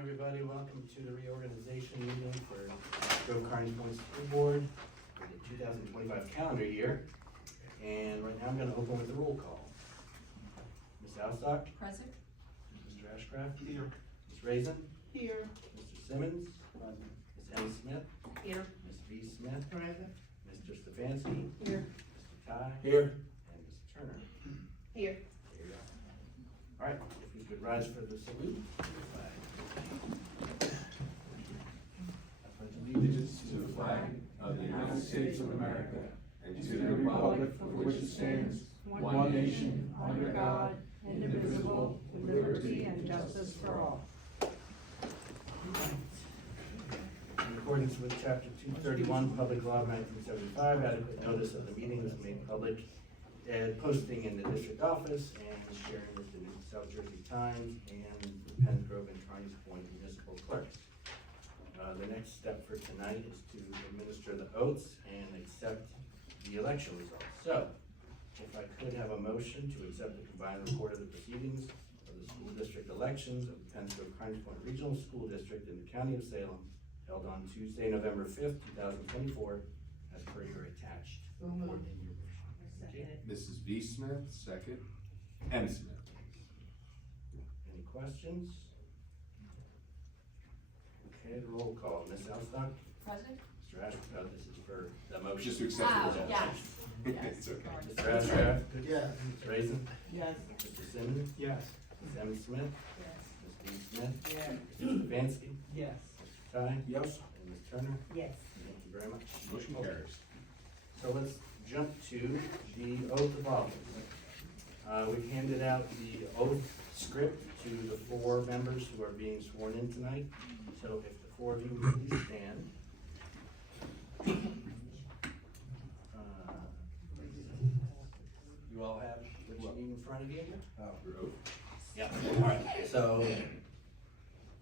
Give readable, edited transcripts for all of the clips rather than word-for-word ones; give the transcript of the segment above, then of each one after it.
everybody. Welcome to the reorganization meeting for Grove Kearney Point School Board for the 2025 calendar year. And right now I'm going to open with the roll call. Ms. Alstock? Present. Mr. Ashcraft? Here. Ms. Raisin? Here. Mr. Simmons? Present. Ms. M. Smith? Here. Ms. V. Smith? Present. Mr. Stefanski? Here. Mr. Ty? Here. And Ms. Turner? Here. There you go. All right, if we could rise for the salute. Allegiance to the flag of the United States of America and to the republic for which it stands, one nation, under God, indivisible, with liberty and justice for all. In accordance with Chapter 231, Public Law of 1975, adequate notice of the meeting was made public, posting in the district office and sharing with the South Jersey Times and the Penn Grove and Kearney Point municipal clerks. The next step for tonight is to administer the oaths and accept the election results. So, if I could have a motion to accept the combined report of the proceedings of the school district elections of the Penn Grove Kearney Point Regional School District in the County of Salem, held on Tuesday, November 5th, 2024, as per your attached report in your motion. Okay. Mrs. V. Smith, second. M. Smith. Any questions? Okay, the roll call. Ms. Alstock? Present. Mr. Ashcraft, this is for the motion. Just to accept the results. Yes. It's okay. Mr. Ashcraft? Yes. Ms. Raisin? Yes. Mr. Simmons? Yes. Ms. M. Smith? Yes. Ms. D. Smith? Yes. Mr. Stefanski? Yes. Mr. Ty? Yes. And Ms. Turner? Yes. Thank you very much. Motion carries. So let's jump to the oath of office. We've handed out the oath script to the 4 members who are being sworn in tonight. So if the 4 of you would please stand. You all have what you need in front of you? Your oath. Yeah. All right. So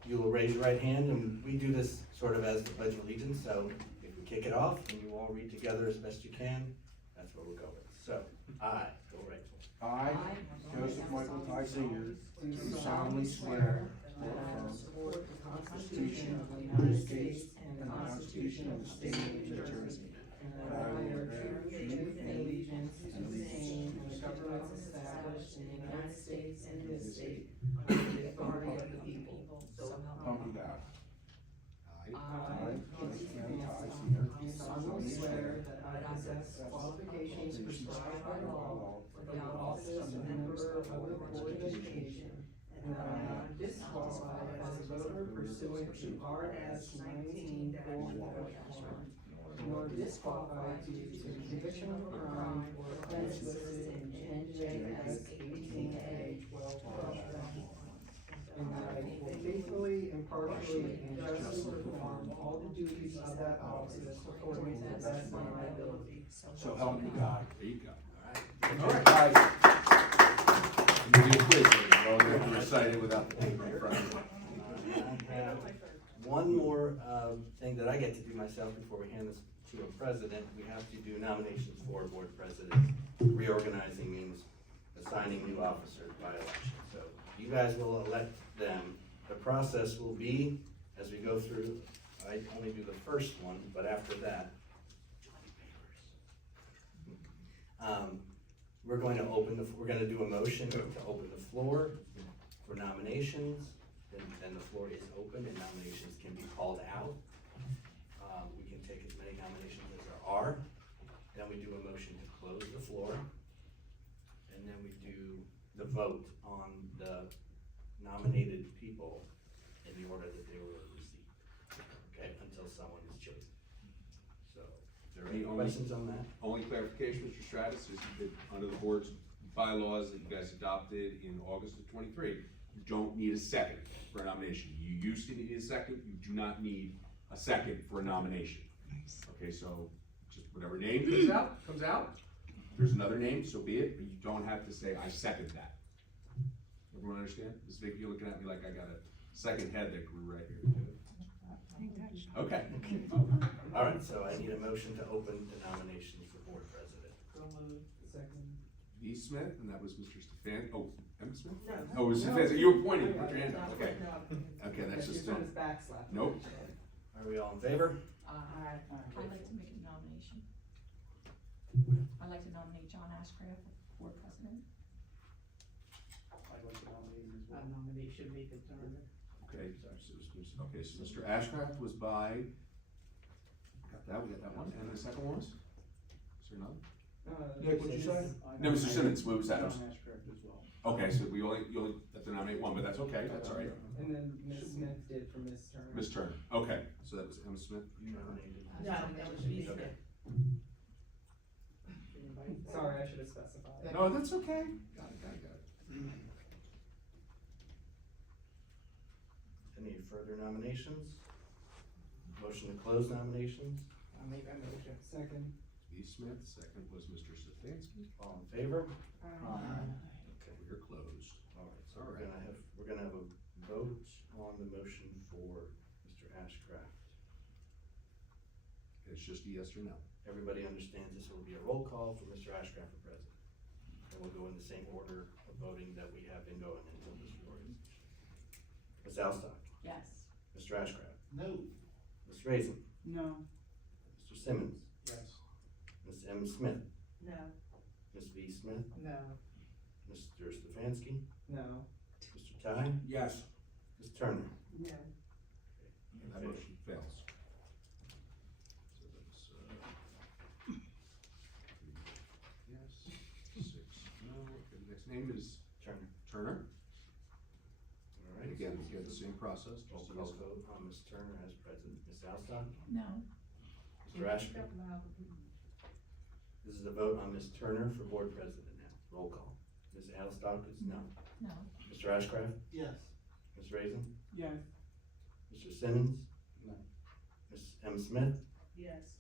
you will raise your right hand, and we do this sort of as the Pledge of Allegiance. So if we kick it off and you all read together as best you can, that's what we'll go with. So I, go right to it. I, Joseph Michael Ty Sr., do solemnly swear that I will support the Constitution of the United States and the Constitution of the State of New Jersey, and that I will bear true faith and allegiance to the same and the governments established in the United States and this state, under the authority of the people, so help me God. I, Joseph Michael Ty Sr., do solemnly swear that I possess qualifications prescribed by law for the office of member of the Board of Education, and that I am not disqualified as a voter pursuant to RS 19-4-1, nor disqualified due to the conviction of a crime or offense listed in NJS 18A 12-1, and that I will faithfully, impartially, and justly perform all the duties of that office according to the best of my ability. So help me God. There you go. All right. All right, guys. Give me a quiz. Well, they're recited without the paper in front of you. I have one more thing that I get to do myself before we hand this to a president. We have to do nominations for board president. Reorganizing means assigning new officers by election. So you guys will elect them. The process will be, as we go through, I only do the first one, but after that, we're going to do a motion to open the floor for nominations. Then the floor is open and nominations can be called out. We can take as many nominations as there are. Then we do a motion to close the floor. And then we do the vote on the nominated people in the order that they were received. Okay, until someone is chosen. So, is there any questions on that? Only clarification, Mr. Stratus, is that under the board's bylaws that you guys adopted in August of 23, you don't need a second for a nomination. You used to need a second, you do not need a second for a nomination. Okay, so just whatever name comes out. If there's another name, so be it, but you don't have to say, I second that. Everyone understand? This makes you looking at me like I got a second head that grew right here. Okay. All right, so I need a motion to open the nominations for board president. So moved. Second. V. Smith, and that was Mr. Stefan, M. Smith? No. Oh, it was No. Stefan, you were pointing, put your hand up, okay. No. Okay, that's You're just, trying to backslap. Nope. Are we all in favor? I'd like to make a nomination. I'd like to nominate John Ashcraft for board president. I'd like to nominate him as A well. nomination made the Turner. okay, so Mr. Ashcraft was by, got that, we got that one, and the second one was? Is there another? Nick, what'd you say? No, Mr. Simmons, what was that? John Ashcraft as well. Okay, so you only have to nominate one, but that's okay, that's all right. And then Ms. Smith did for Ms. Turner. Ms. Turner, okay, so that was M. Smith? You nominated. No, that was me. Okay. Sorry, I should have specified. No, that's okay. Got it. Any further nominations? Motion to close nominations? I'll make that motion. Second. V. Smith, second was Mr. Stefanski. All in favor? Okay, we're closed. All right, so All right. we're gonna have a vote on the motion for Mr. Ashcraft. It's just a yes or no. Everybody understands this will be a roll call for Mr. Ashcraft for president. And we'll go in the same order of voting that we have been going until this morning. Ms. Alstock, Yes. Mr. Ashcraft, No. Ms. Raisin, No. Mr. Simmons, Yes. Ms. M. Smith, No. Ms. V. Smith, No. Mr. Stefanski, No. Mr. Ty, Yes. Ms. Turner. No. And that motion fails. So that's, yes, 6, no. Okay, the next name is Turner. Turner. All And right. again, we have the same process, Roll just a call yes. vote on Ms. Turner as president. Ms. Alstock, No. Mr. Ashcraft. This is a vote on Ms. Turner for board president now. Roll call. Ms. Alstock is no. No. Mr. Ashcraft, Yes. Ms. Raisin, Yes. Mr. Simmons, No. Ms. M. Smith, Yes.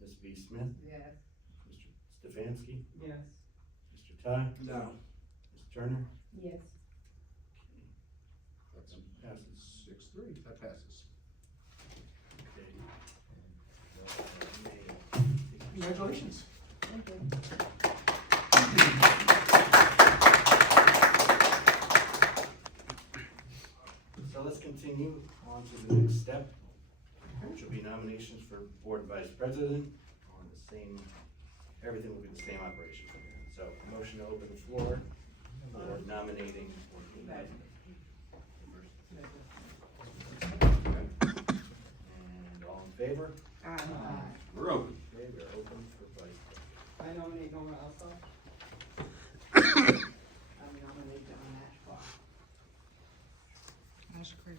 Ms. V. Smith, Yes. Mr. Stefanski, Yes. Mr. Ty, No. Ms. Turner. Yes. That's Passes. 6-3, that passes. Okay. Congratulations. Thank you. So let's continue on to the next step, which will be nominations for board vice president on the same, everything will be the same operation from here. So motion to open the floor for nominating board president. And all in favor? Aye. We're open. Okay, we are open for vice president. I nominate Norma Alstock. I nominate John Ashcraft.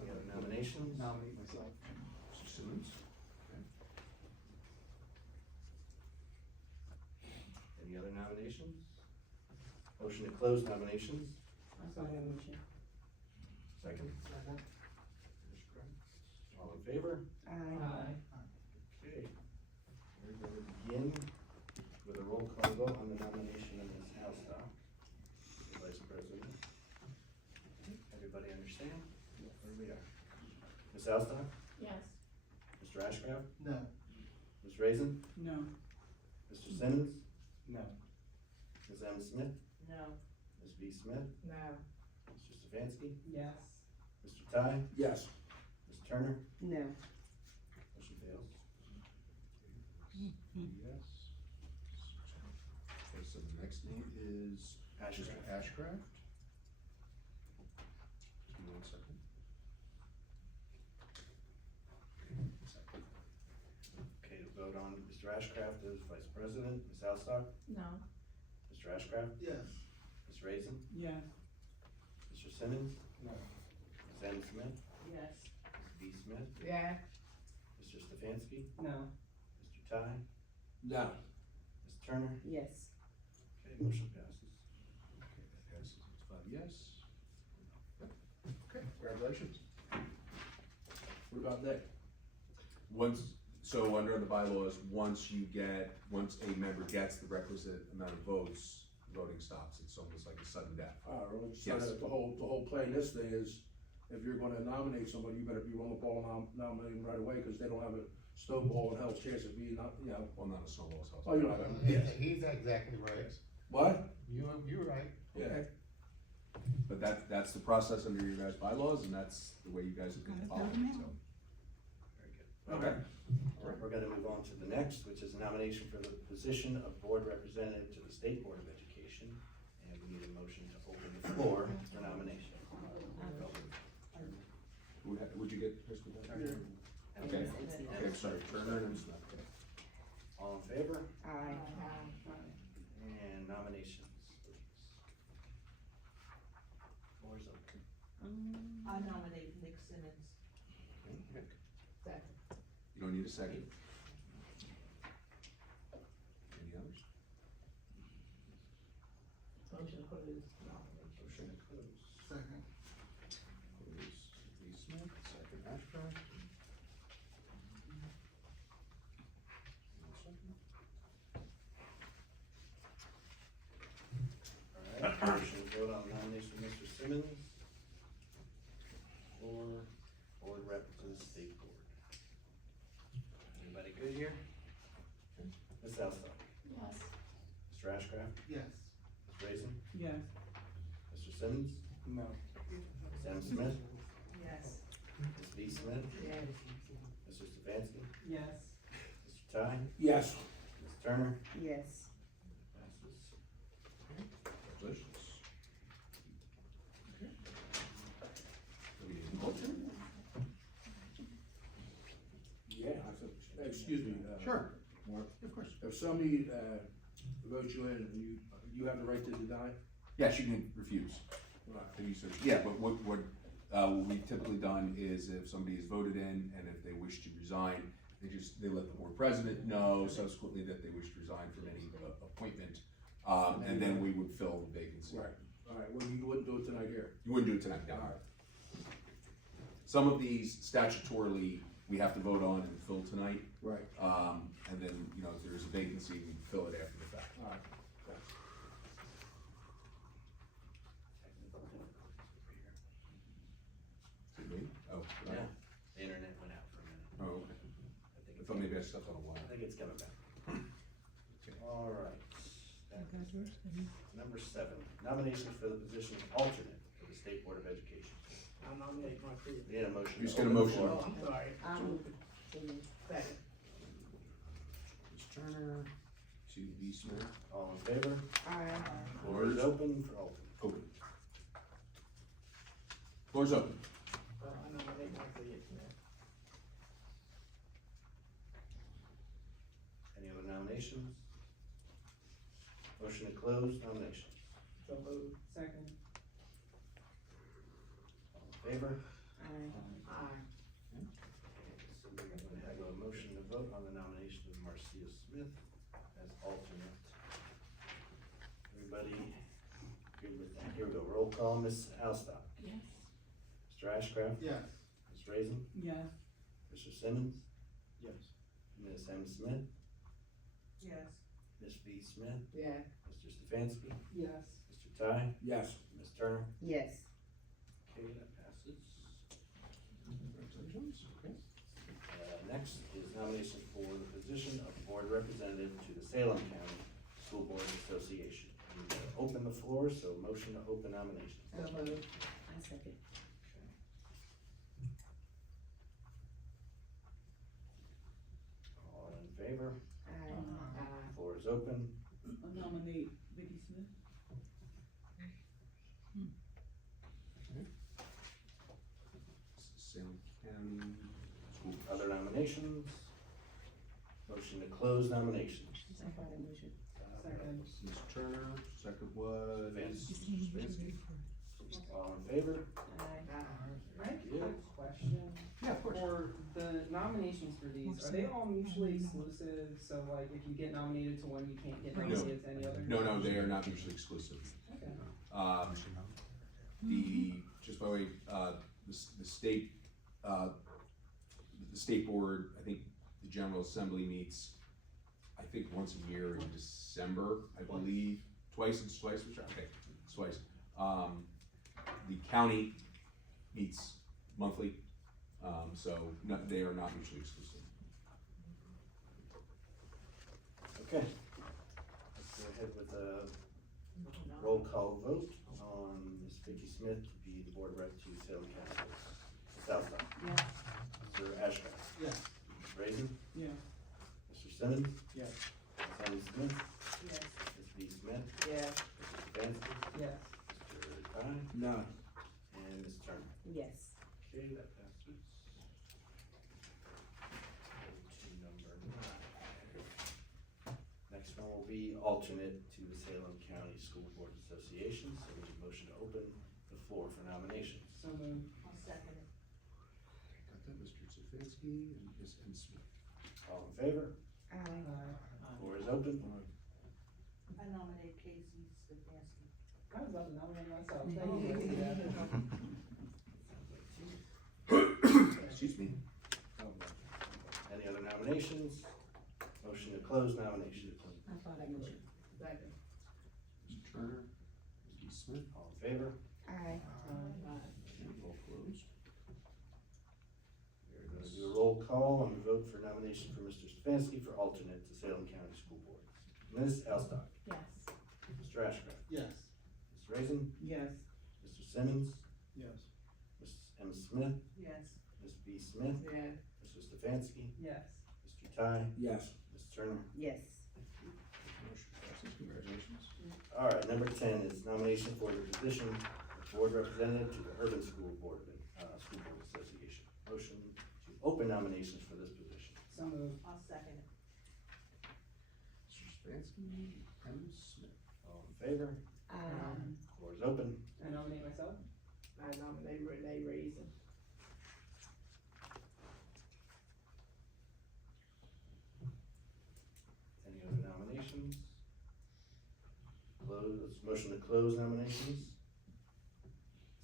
Any other nominations? Nominate myself. Mr. Simmons. Okay. Any other nominations? Motion to close nominations. I saw that motion. Second. All in favor? Aye. Okay. We're gonna begin with a roll call vote on the nomination of Ms. Alstock, for vice president. Everybody understand where we are? Ms. Alstock, Yes. Mr. Ashcraft, No. Ms. Raisin, No. Mr. Simmons, No. Ms. M. Smith, No. Ms. V. Smith, No. Mr. Stefanski, Yes. Mr. Ty, Yes. Ms. Turner. No. Motion fails. Yes. Okay, so the next name is Mr. Ashcraft. Ashcraft. Just give me 1 second. Second. Okay, to vote on Mr. Ashcraft as vice president, Ms. Alstock, No. Mr. Ashcraft, Yes. Ms. Raisin, Yes. Mr. Simmons, No. Ms. M. Smith, Yes. Ms. V. Smith, Yeah. Mr. Stefanski, No. Mr. Ty, No. Ms. Turner. Yes. Okay, motion passes. Okay, that passes. It's 5 yes. Yep. Okay, congratulations. What about Nick? Once, so under the bylaws, once a member gets the requisite amount of votes, voting stops. It's almost like a sudden death. Really, Yes. the whole play in this thing is, if you're gonna nominate somebody, you better be on the ball and nominate them right away, cause they don't have snowball and hell's chance of being not, you know. Well, not a snowball's house. Oh, you know what I mean, yes. He's exactly right. What? You're right. Yeah. But that's the process under your guys' bylaws, and that's the way you guys have been following, so. Very good. Okay. All right, we're gonna move on to the next, which is a nomination for the position of board representative to the State Board of Education. And we need a motion to open the floor for nomination. Would you get Chris with that? Okay, okay, sorry, Turner and Smith. All in favor? Aye. And nominations, please. Floor is open. I nominate Nick Simmons. Okay, Nick. Second. You don't need a second. Any others? Motion to close nomination. Motion to close. Second. Close Lee Smith, second Ashcraft. All right, motion to vote on the nomination of Mr. Simmons for board rep to the state board. Anybody good here? Ms. Alstock? Yes. Mr. Ashcraft? Yes. Ms. Raisin? Yes. Mr. Simmons? No. Ms. M. Smith? Yes. Ms. B. Smith? Yes. Mr. Stefanski? Yes. Mr. Ty? Yes. Ms. Turner? Yes. Passes. Congratulations. Okay. Do we need a motion? Yeah, I said, excuse me. Sure. Mark, Of course. if somebody, votes you in, and you have the right to deny? Yes, you can refuse. Right. If you search, yeah, but what we've typically done is if somebody is voted in and if they wish to resign, they let the board president know subsequently that they wish to resign from any appointment, and then we would fill the vacancy. Right, all right, well, you wouldn't do it tonight here. You wouldn't do it tonight, no. All right. Some of these statutorily, we have to vote on and fill tonight, Right, and then, you know, if there's a vacancy, we fill it after the fact. all right. Technical difficulties over here. Is it me? Oh, did I? Yeah, the internet went out for a minute. Oh, okay. I thought maybe I stepped on a wire. I think it's coming back. All right. Number 7, nominations for the position of alternate for the State Board of Education. I nominate my We need a motion. Just to get a open the motion. floor. Oh, I'm sorry. I move it. Second. Ms. Turner, to B. Smith. All in favor? Aye. Floor is open for alternate. Open. Floor is open. I nominate Michael Smith. Any other nominations? Motion to close nominations. So moved. Second. All in favor? Aye. Aye. So we're gonna have a motion to vote on the nomination of Marcia Smith as alternate. Everybody good with that? Here we go, roll call, Ms. Alstock. Yes. Mr. Ashcraft? Yes. Ms. Raisin? Yes. Mr. Simmons? Yes. Ms. M. Smith? Yes. Ms. B. Smith? Yeah. Mr. Stefanski? Yes. Mr. Ty? Yes. Ms. Turner? Yes. Okay, that passes. Congratulations. Okay. Next is nomination for the position of board representative to the Salem County School Board Association. We're gonna open the floor, so motion to open nominations. So moved. I second. All in favor? Aye. Floor is open. I nominate Vicky Smith. Salem County School. Other nominations? Motion to close nominations. Second motion. Second. Ms. Turner, second was. Stefanski. All in favor? Aye. I have a question. Yeah, of course. For the nominations for these, are they all mutually exclusive? So like if you get nominated to one, you can't get nominated to any other? No, they are not mutually exclusive. Okay. Just by the way, the state board, I think the General Assembly meets, I think once a year in December, I believe, twice, which, okay, it's twice. The county meets monthly, so they are not mutually exclusive. Okay. Let's go ahead with a roll call vote on Ms. Vicky Smith to be the board rep to Salem County. Ms. Alstock. Yes. Mr. Ashcraft. Yes. Ms. Raising. Yes. Mr. Simmons. Yes. Ms. Annie Smith. Yes. Ms. B. Smith. Yes. Mr. Stefanski. Yes. Mr. Ty. No. And Ms. Turner. Yes. Okay, that passes. Go to number 9. Next one will be alternate to the Salem County School Board Association, so we need a motion to open the floor for nominations. So moved. I'll second it. Got that, Mr. Stefanski and Ms. M. Smith. All in favor? Aye. Floor is open. I nominate Casey Stefanski. I was about to nominate myself. Thank you. Excuse me. Any other nominations? Motion to close nominations. I thought I motioned. Second. Mr. Turner, Ms. B. Smith, All in favor? Aye. and roll closed. We're gonna do a roll call on the vote for nomination for Mr. Stefanski for alternate to Salem County School Board. Ms. Alstock. Yes. Mr. Ashcraft. Yes. Ms. Raising. Yes. Mr. Simmons. Yes. Ms. M. Smith. Yes. Ms. B. Smith. Yeah. Mr. Stefanski. Yes. Mr. Ty. Yes. Ms. Turner. Yes. Motion passes, congratulations. All right, number 10 is nomination for the position of board representative to the Urban School Board, School Board Association. Motion to open nominations for this position. So moved. I'll second it. Mr. Stefanski, M. Smith. All in favor? Floor is open. I nominate myself. I nominate Renee Raisin. Any other nominations? Motion to close nominations.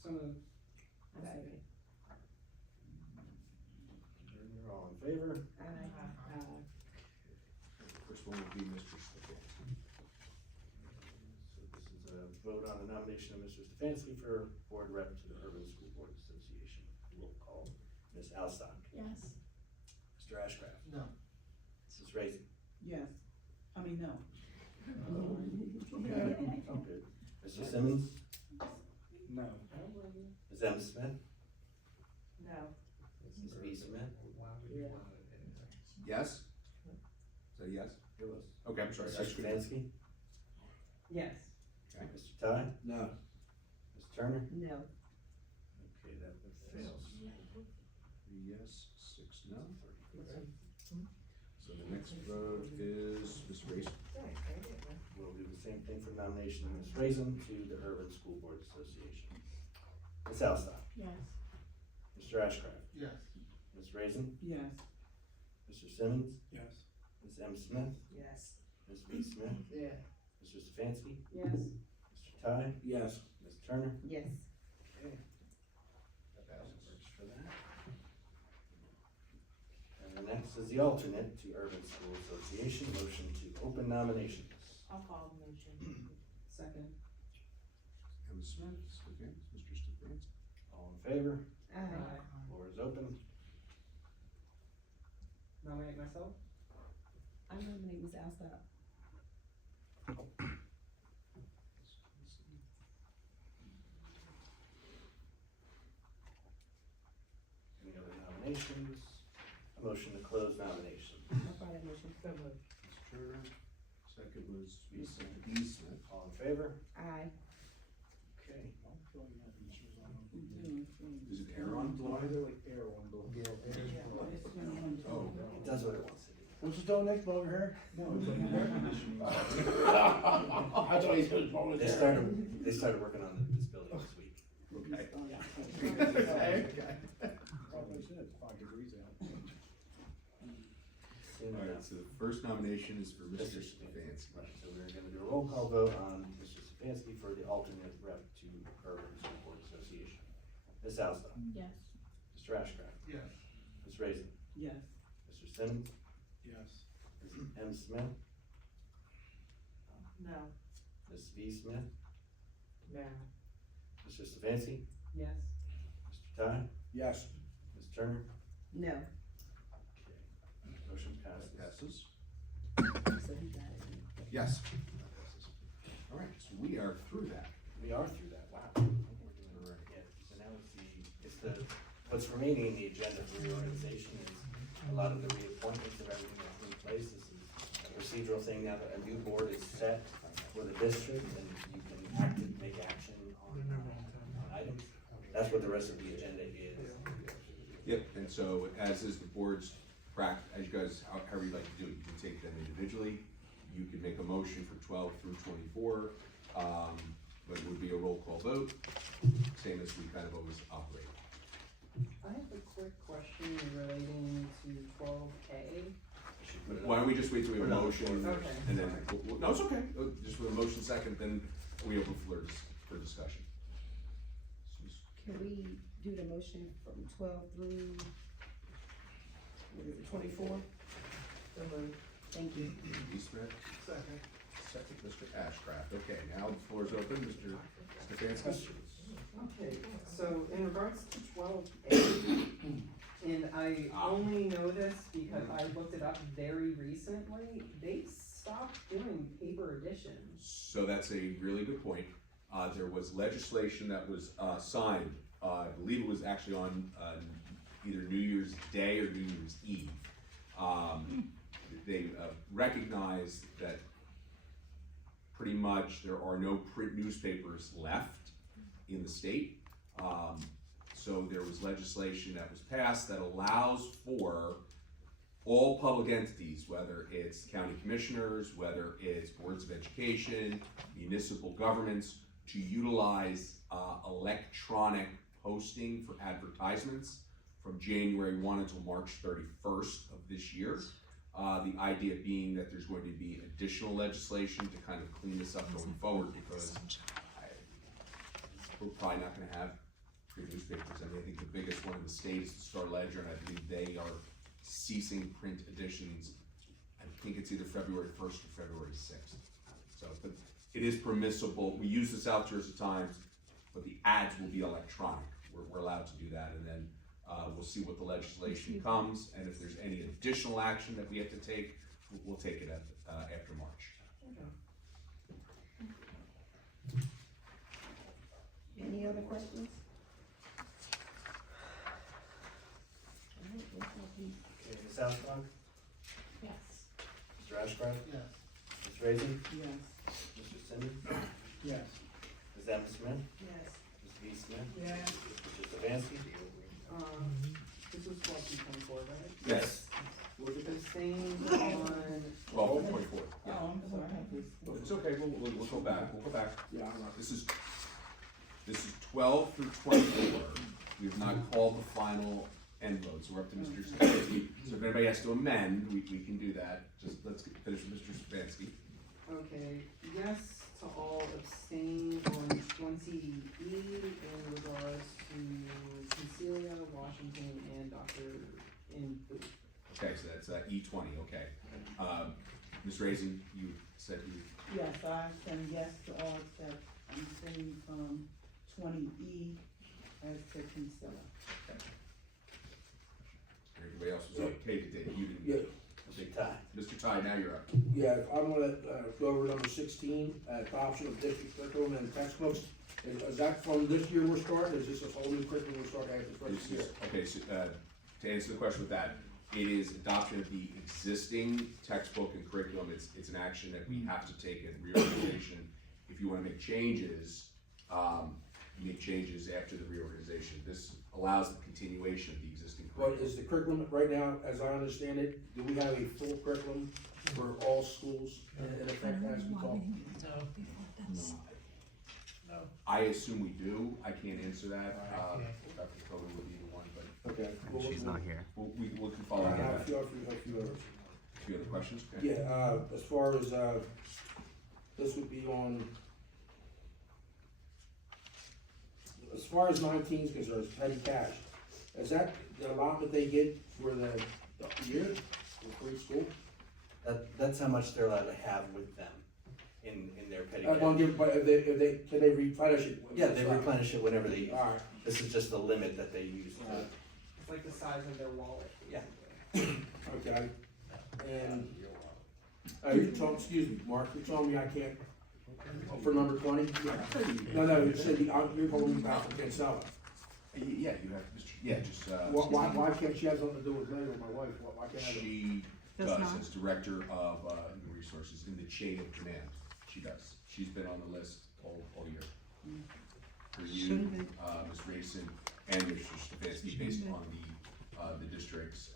So moved. I second. All in favor? Aye. First one will be Mr. Stefanski. So this is a vote on the nomination of Mr. Stefanski for board rep to the Urban School Board Association. Roll call. Ms. Alstock. Yes. Mr. Ashcraft. No. Mrs. Raising. Yes. I mean, no. Okay. Oh, good. Mr. Simmons. No. Ms. M. Smith. No. Ms. B. Smith. Yeah. Yes? Is that a yes? It was. Okay, I'm sorry. I Mr. screwed up. Stefanski. Yes. Okay. Mr. Ty. No. Ms. Turner. No. Okay, that fails. 3 yes, 6 no. So the next vote is Ms. Racer. We'll do the same thing for nomination of Ms. Raisin to the Urban School Board Association. Ms. Alstock. Yes. Mr. Ashcraft. Yes. Ms. Raisin. Yes. Mr. Simmons. Yes. Ms. M. Smith. Yes. Ms. B. Smith. Yeah. Mr. Stefanski. Yes. Mr. Ty. Yes. Ms. Turner. Yes. Okay. That works for that. And the next is the alternate to Urban School Association. Motion to open nominations. I'll call the motion. Second. M. Smith, again, Mr. Stefanski. All in favor? Aye. Floor is open. Nominate myself. I nominate Ms. Alstock. Any other nominations? A motion to close nominations. I'll call that motion. So moved. Ms. Turner, second was Mr. B. Smith. All in favor? Aye. Okay. Is it air on blowing? like air on the. Oh. It does what it wants to do. What's the stone next over here? No, it's like air conditioning. I thought he said it was over They started working on this building this week. Okay. Probably said it's 5 degrees out. Soon All right, enough. so the first nomination is for Mr. Mr. Stefanski. Right, so we're gonna do a roll call vote on Mr. Stefanski for the alternate rep to Urban School Board Association. Ms. Alstock. Yes. Mr. Ashcraft. Yes. Ms. Raisin. Yes. Mr. Simmons. Yes. Ms. M. Smith. No. Ms. V. Smith. No. Mr. Stefanski. Yes. Mr. Ty. Yes. Ms. Turner. No. Okay. Motion That passes. passes. So Yes. All right, so we are through that. We are through that, wow. We're doing it right. Yeah, so now it's what's remaining in the agenda for reorganization is a lot of the reappointments of everything that's in place. This is a procedural thing now that a new board is set for the district and you can make action on items. That's what the rest of the agenda is. Yep, and so as is the board's as you guys, however you like to do it, you can take them individually. You can make a motion for 12 through 24, but it would be a roll call vote, same as we kind of always operate. I have a quick question relating to 12A. Why don't we just wait till we have a motion, Okay. and then, no, it's okay, just with a motion second, then we open for discussion. Can we do the motion from 12 through, what is it, 24? Thank you. Eastman, Second. second, Mr. Ashcraft, okay, now the floor is open, Mr. Stefanski. Okay, so in regards to 12A, and I only know this because I looked it up very recently, they stopped doing paper editions. So that's a really good point. There was legislation that was signed, I believe it was actually on either New Year's Day or New Year's Eve. They recognized that pretty much there are no print newspapers left in the state. So there was legislation that was passed that allows for all public entities, whether it's county commissioners, whether it's boards of education, municipal governments, to utilize electronic posting for advertisements from January 1 until March 31st of this year. The idea being that there's going to be additional legislation to kind of clean this up going forward, because we're probably not gonna have print newspapers. I mean, I think the biggest one in the state is the Star Ledger, and I believe they are ceasing print editions. I think it's either February 1st or February 6th. So, but it is permissible. We use this out years of times, but the ads will be electronic. We're allowed to do that, and then we'll see what the legislation comes, and if there's any additional action that we have to take, we'll take it after March. Any other questions? All right, roll call, please. Okay, Ms. Alston, Yes. Mr. Ashcraft, Yes. Ms. Raising, Yes. Mr. Simmons, Yes. Ms. Emma Smith, Yes. Ms. B. Smith, Yes. Mr. Stefanski. This was 12 through 24, right? Yes. Was it the same on? 12 and 24. Yeah. Oh, I'm sorry. It's okay, we'll go back, we'll go back. Yeah, I'm not. This is 12 through 24. We have not called the final end vote, so we're up to Mr. Stefanski. So if anybody has to amend, we can do that. Just let's finish with Mr. Stefanski. Okay, yes to all, abstain on 20E in regards to Cecilia, Washington, and Dr. Booth. Okay, so that's E20, okay. Ms. Raising, you said you, Yes, I said yes to all except I'm abstaining from 20E as to Priscilla. everybody else was okay today, you didn't. Yeah, Mr. Ty. Mr. Ty, now you're up. yeah, I'm gonna, go over number 16, adoption of district curriculum and textbooks. Is that from this year we're starting, or is this a whole new curriculum we're starting after the first This year? is, okay, so, to answer the question with that, it is adoption of the existing textbook and curriculum. It's an action that we have to take in reorganization. If you wanna make changes, you make changes after the reorganization. This allows the continuation of the existing But curriculum. is the curriculum right now, as I understand it, do we have a full curriculum for all schools in effect as we talk? No. I assume we do, I can't answer that, Dr. Kogan would be the one, but Okay. She's not here. we can follow I up have a with few, that. a few others. A few other questions? Okay. Yeah, as far as, this would be on, as far as 19 is concerned, petty cash, is that the allotment they get for the year, for free school? That's how much they're allowed to have with them in their petty I want cash. to give, but if they, can they replenish it? Yeah, they replenish it whenever they use it. Alright, This is just the limit that they use to. It's like the size of their wallet, Yeah. basically. okay, and You told, excuse me, Mark, you told me I can't, for number 20? No, you said, you're holding me back, I can't sell it. Yeah, you have, yeah, just, Why can't she have something to do with me or my wife? Why can't I do it? she Does does not. as director of, human resources in the chain of command. She does. She's been on the list all year. For you, Shouldn't be. Ms. Rayson and Mr. Stefanski, based on the district's,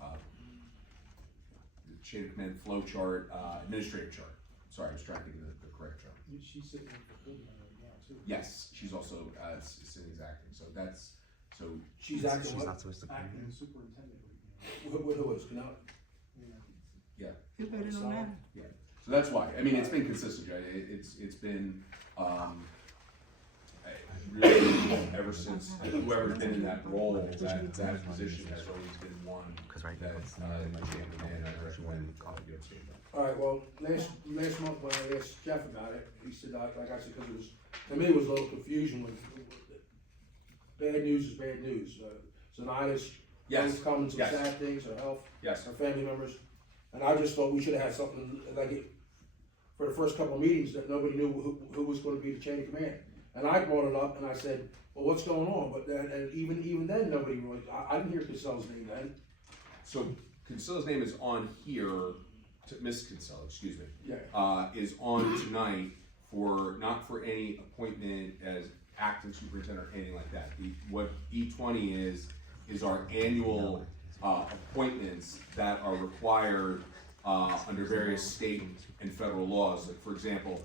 the chain of command flow chart, administrative chart. Sorry, I was trying to think of the correct chart. She's sitting in the building right now, too. Yes, she's also, sitting as acting, so that's, so, She's acting what? supposed to come Acting in. superintendent right now. Who is, Canal? Who voted on that? so that's why, I mean, it's been consistent, right? It's been, really, ever since, whoever's been in that role, that position has always been one Because right now that, it's the chain of command, I recommend, you abstain. Alright, well, last month when I asked Jeff about it, he said, like I said, cause it was, to me, it was a little confusion with, bad news is bad news. Zanata's Yes, coming some yes. sad things, her health, Yes, her family members, and I just thought we should have had something like it, for the first couple of meetings, that nobody knew who was gonna be the chain of command. And I brought it up and I said, well, what's going on? But then, and even then, nobody really, I didn't hear Casel's name then. so Kinsilla's name is on here, Miss Kinsella, excuse me, Yeah. is on tonight for, not for any appointment as acting superintendent or anything like that. What E20 is our annual, appointments that are required, under various state and federal laws. Like, for example,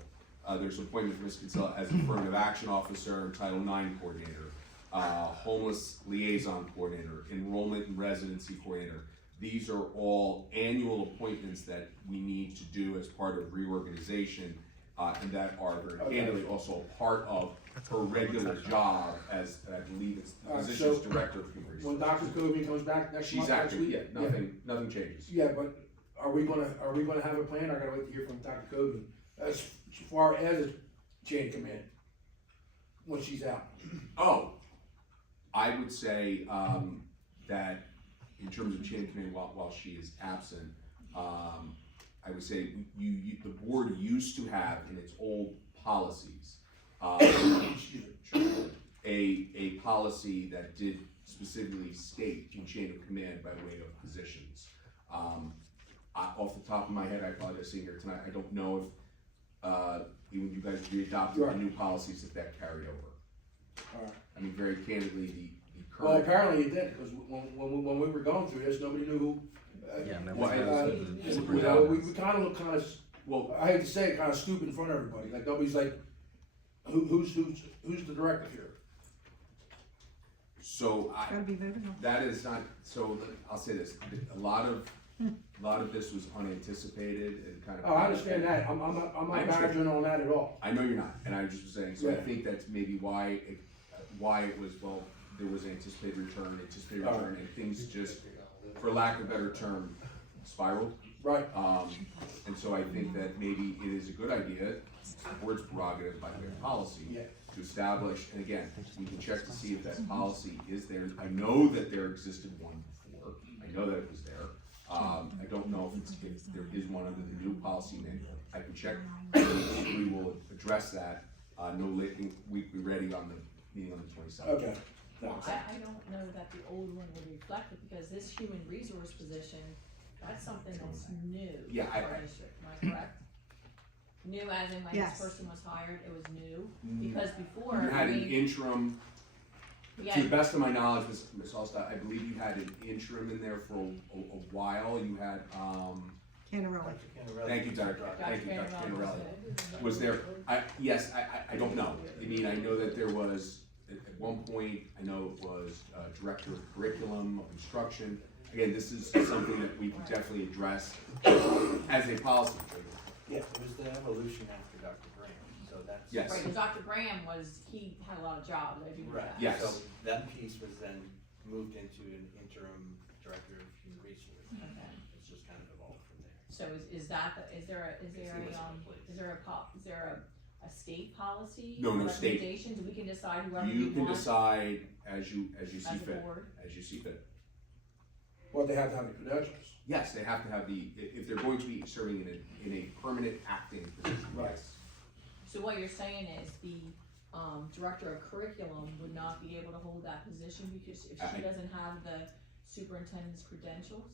there's an appointment for Ms. Kinsella as Affirmative Action Officer, Title IX Coordinator, Homeless Liaison Coordinator, Enrollment and Residency Coordinator. These are all annual appointments that we need to do as part of reorganization, and that are very candidly also a part of her regular job as, I believe it's the position as Director of Human When Resources. Dr. Kobe comes back next month, She's next acting, week. yeah, nothing changes. Yeah, but are we gonna have a plan? I gotta wait to hear from Dr. Kobe as far as a chain of command when she's out. Oh, I would say, that in terms of chain of command while she is absent, I would say the board used to have in its old policies, a policy that did specifically state in chain of command by way of positions. Off the top of my head, I apologize sitting here tonight, I don't know if, even you guys re-adopted the new policies that carried over. Alright. I mean, very candidly, the Well, current. apparently it did, because when we were going through this, nobody knew who. Yeah, no, Well, we kinda look kinda, Well, I hate to say it, kinda stupid in front of everybody, like nobody's like, who's the director here? so Gotta be voted on. that is not, so I'll say this, a lot of this was unanticipated and kind of. Oh, I understand that, I'm I not understand. badgering on that at all. I know you're not, and I was just saying, so I Yeah. think that's maybe why it was, well, there was anticipated return, and things just, for lack of a better term, spiraled. Right, And so I think that maybe it is a good idea, it's the board's prerogative by way of policy, yeah, to establish, and again, we can check to see if that policy is there. I know that there existed one before, I know that it was there. I don't know if there is one under the new policy manual. I can check, we will address that, no late, we'll be ready on the meeting on the 27th. okay. Well, Thanks. I don't know that the old one would reflect it, because this human resource position, that's something that's new Yeah, for our district, am I correct? New as in when Yes. this person was hired, it was new, because before, You I had an mean, interim, we to the had, best of my knowledge, Ms. Allstott, I believe you had an interim in there for a while, you had, Canarelli. thank you, Dr. Dr. Canarelli. Canarelli. Was there, yes, I don't know, I mean, I know that there was, at one point, I know it was, Director of Curriculum, of Instruction. Again, this is something that we can definitely address as a policy. Yeah, it was the evolution after Dr. Graham, so that's. Yes. right, but Dr. Graham he had a lot of jobs, I do know Right, that. Yes. so that piece was then moved into an interim director of human resources. Okay. It's just kind of evolved from there. So is there It's any, what's in place. is there a state policy? No, no state. Recommendations, we can decide whoever we You can want decide as you see as a fit, board? as you see fit. Well, they have to have the credentials. Yes, they have to have if they're going to be serving in a permanent acting position, Right. yes. So what you're saying is the, director of curriculum would not be able to hold that position because if she doesn't have the superintendent's credentials?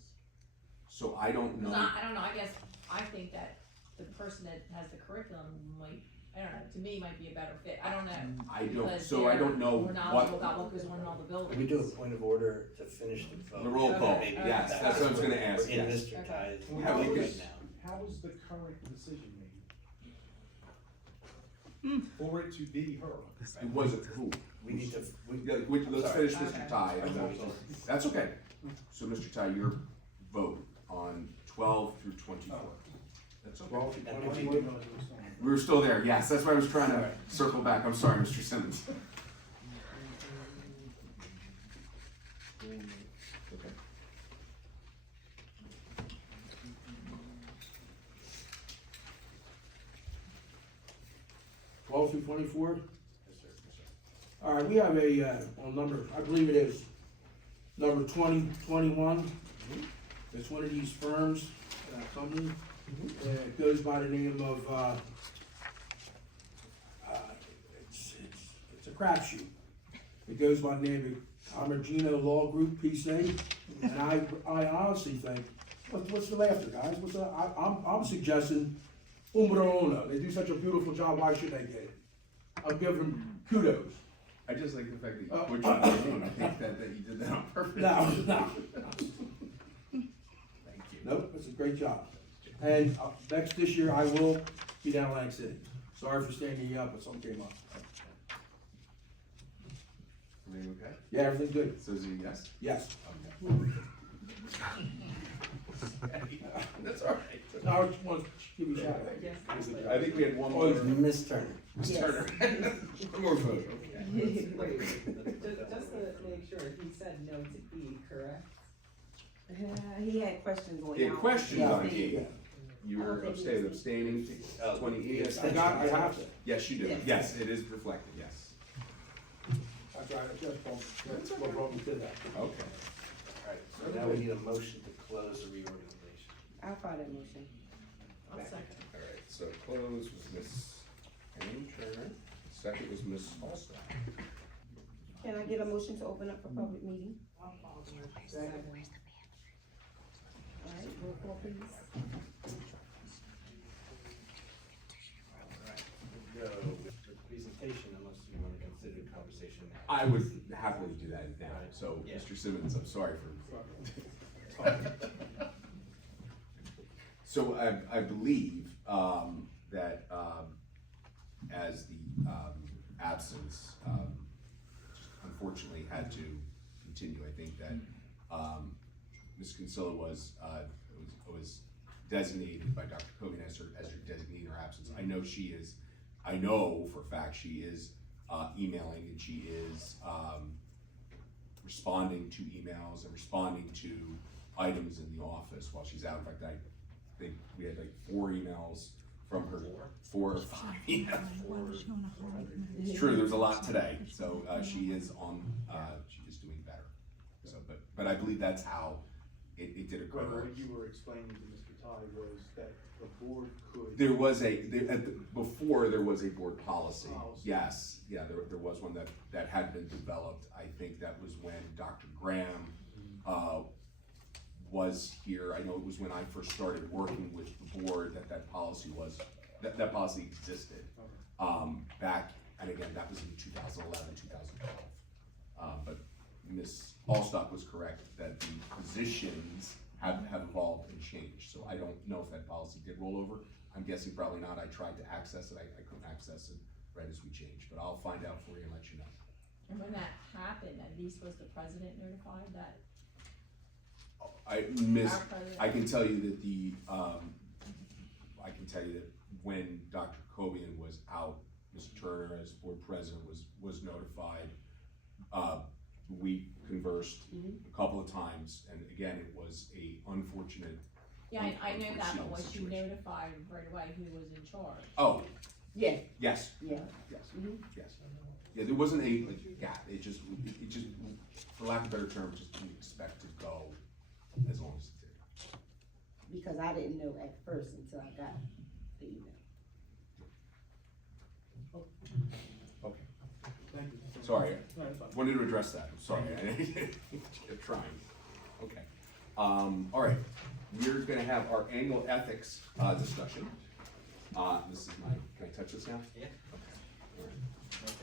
So I don't know. Cause I don't know, I guess, I think that the person that has the curriculum might, I don't know, to me might be a better fit, I don't know. I don't, because so I they're don't know more knowledgeable about what, what goes on in all the buildings. Can we do a point of order to finish the vote? the roll call, Okay. yes, that's what I was gonna ask, We're in yes. Mr. Ty's How vote we right could- now. How is the current decision made? For it to be her. It wasn't who? We need to, Yeah, let's Sorry. finish Mr. Okay. Ty. That's okay. So Mr. Ty, your vote on 12 through 24. That's okay. 12 to And 24. We were still there, yes, that's why I was trying to circle back, I'm sorry, Mr. Simmons. Okay. 12 through 24? yes, sir, yes, sir. All right, we have a, on number, I believe it is, number 2021. It's one of these firms, company. It goes by the name of, it's a crapshoot. It goes by the name of Amergino Law Group, PC. And I honestly think, what's the laughter, guys? I'm suggesting Umbro Uno. They do such a beautiful job, why should they get it? I'll give them kudos. I just like the fact that you butchered the name, I think that you did that on purpose. No. Thank you. Nope, it's a great job. And this year I will be down in Atlantic City. Sorry for standing you up, but something came up. Everything okay? Yeah, everything's good. So is it a yes? Yes. Okay. That's all right. No, I just want to give you a shout out. Yes, I think we had one Oh, more. Ms. Turner. Ms. Turner. One more vote, okay. Wait, just to make sure, he said no to E, correct? He had questions on. Yeah, questions on E. Yeah. You were abstaining, 20 E. I have to. Yes, you do. Yes. Yes, it is reflected, yes. That's right, that's what brought me to that. Okay. Alright, so now we need a motion to close the reorganization. I'll file that motion. I'll second. All right, so close was Miss Ann Turner, second was Miss Alston. Can I get a motion to open up for public meeting? Alright, roll call please. Go with the presentation unless you want to consider the conversation now. I would happily do that now, so, Yeah. Mr. Simmons, I'm sorry for. So I believe, that, as the, absence, unfortunately had to continue, I think that, Ms. Kinsella was designated by Dr. Cogan as her designee in her absence. I know for a fact she is, emailing and she is, responding to emails and responding to items in the office while she's out. In fact, I think we had like 4 emails from her, 4 or 5 emails. It's true, there's a lot today, so, she is on, she is doing better. So, but I believe that's how it did occur. What you were explaining to Mr. Ty was that the board could. There was before there was a board policy. Policy. Yes, yeah, there was one that had been developed. I think that was when Dr. Graham, was here. I know it was when I first started working with the board that policy that policy existed. Back, and again, that was in 2011, 2012. But Ms. Allstock was correct that the positions have evolved and changed. So I don't know if that policy did roll over. I'm guessing probably not. I tried to access it. I couldn't access it right as we changed, but I'll find out for you and let you know. And when that happened, at least was the president notified that? I Our president- can tell you that when Dr. Cobian was out, Mr. Turner as board president was notified. We conversed a couple of times, and again, it was a unfortunate. Yeah, I know that, but was she situation. notified right away who was in charge? Oh, Yeah, yes, yeah. yes, Mhm. yes. Yeah, there wasn't a gap. It just, for lack of a better term, just didn't expect to go as long as it's there. Because I didn't know at first until I got the email. Okay, Thank you. sorry, No, that's fine. wanted to address that, I'm sorry, I'm trying. Okay, all right, we're gonna have our annual ethics, discussion. This is my, can I touch this now? Yeah.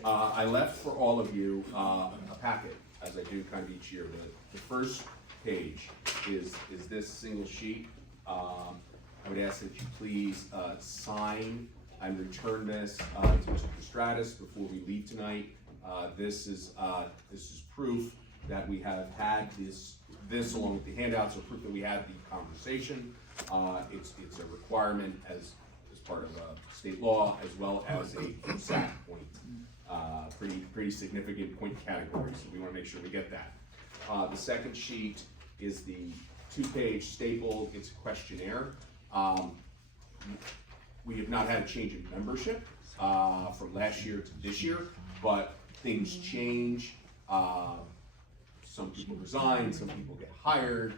I left for all of you, a packet, as I do kind of each year. The first page is this single sheet. I would ask that you please, sign and return this, to Mr. Stratus before we leave tonight. This is proof that we have had this along with the handouts, are proof that we had the conversation. It's a requirement as part of state law, as well as a SAC point. Pretty significant point category, so we wanna make sure we get that. The second sheet is the 2-page stapled, it's a questionnaire. We have not had a change in membership, from last year to this year, but things change. Some people resign, some people get hired,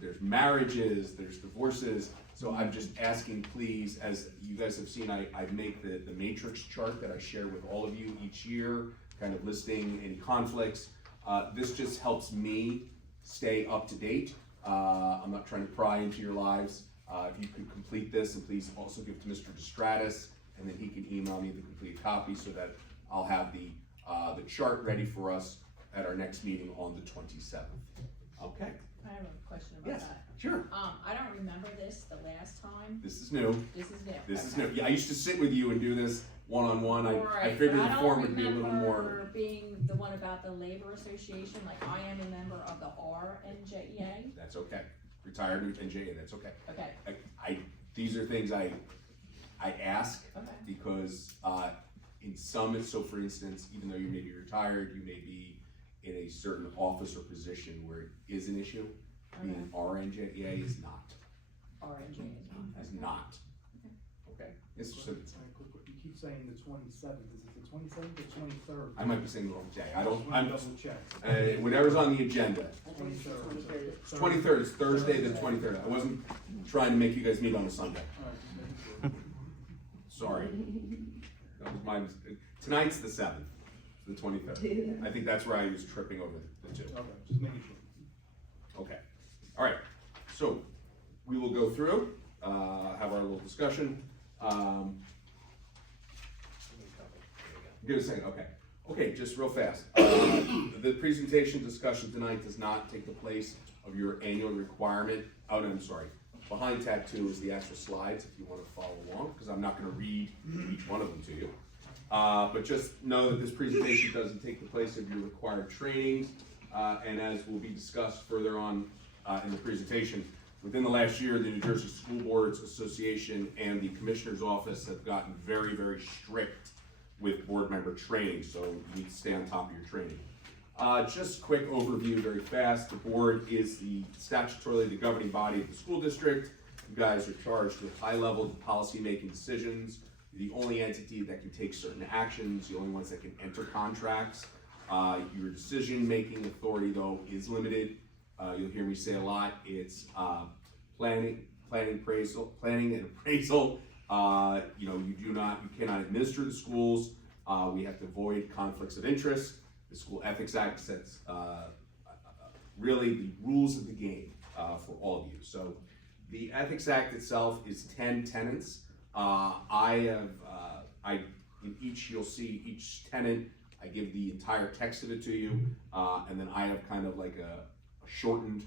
there's marriages, there's divorces. So I'm just asking, please, as you guys have seen, I make the matrix chart that I share with all of you each year, kind of listing any conflicts. This just helps me stay up to date. I'm not trying to pry into your lives. If you could complete this, and please also give it to Mr. DeStratus, and then he can email me the complete copy so that I'll have the chart ready for us at our next meeting on the 27th. Okay? I have a question about Yes, that. sure. I don't remember this the last time. This is new. This is new. This is Okay. new. Yeah, I used to sit with you and do this one-on-one. I Right, figured but the form would be a little I more. don't remember being the one about the labor association, like I am a member of the RNJEA. That's okay. Retired NJA, that's okay. Okay, These are things I ask okay, because, in some, so for instance, even though you may be retired, you may be in a certain office or position where it is an issue. Being RNJEA is not, RNJEA is not. okay? It's just, All right, quick, you keep saying the 27th, is it the 27th or 23rd? I might be saying the wrong day. Just wanna double check. Whatever's on the agenda. I think it's the 23rd. 23rd, it's Thursday the 23rd. I wasn't trying to make you guys meet on a Sunday. All right, just making sure. Sorry. That was my mistake. Tonight's the 7th, the 23rd. I think that's where I was tripping over the two. Okay, just making sure. Okay. All right. So we will go through, have our little discussion. Give it a second. Okay. Okay, just real fast. The presentation discussion tonight does not take the place of your annual requirement. Oh, no, I'm sorry. Behind tab 2 is the actual slides if you want to follow along, because I'm not going to read each one of them to you. But just know that this presentation doesn't take the place of your required trainings, and as will be discussed further on in the presentation, within the last year, the New Jersey School Boards Association and the Commissioner's Office have gotten very, very strict with board member training, so you need to stay on top of your training. Just quick overview, very fast. The board is statutorily the governing body of the school district. You guys are charged with high-level policy-making decisions. You're the only entity that can take certain actions, the only ones that can enter contracts. Your decision-making authority, though, is limited. You'll hear me say a lot. It's planning and appraisal. You cannot administer the schools. We have to avoid conflicts of interest. The School Ethics Act sets really the rules of the game for all of you. So the Ethics Act itself is 10 tenets. In each, you'll see each tenant, I give the entire text of it to you, and then I have kind of like a shortened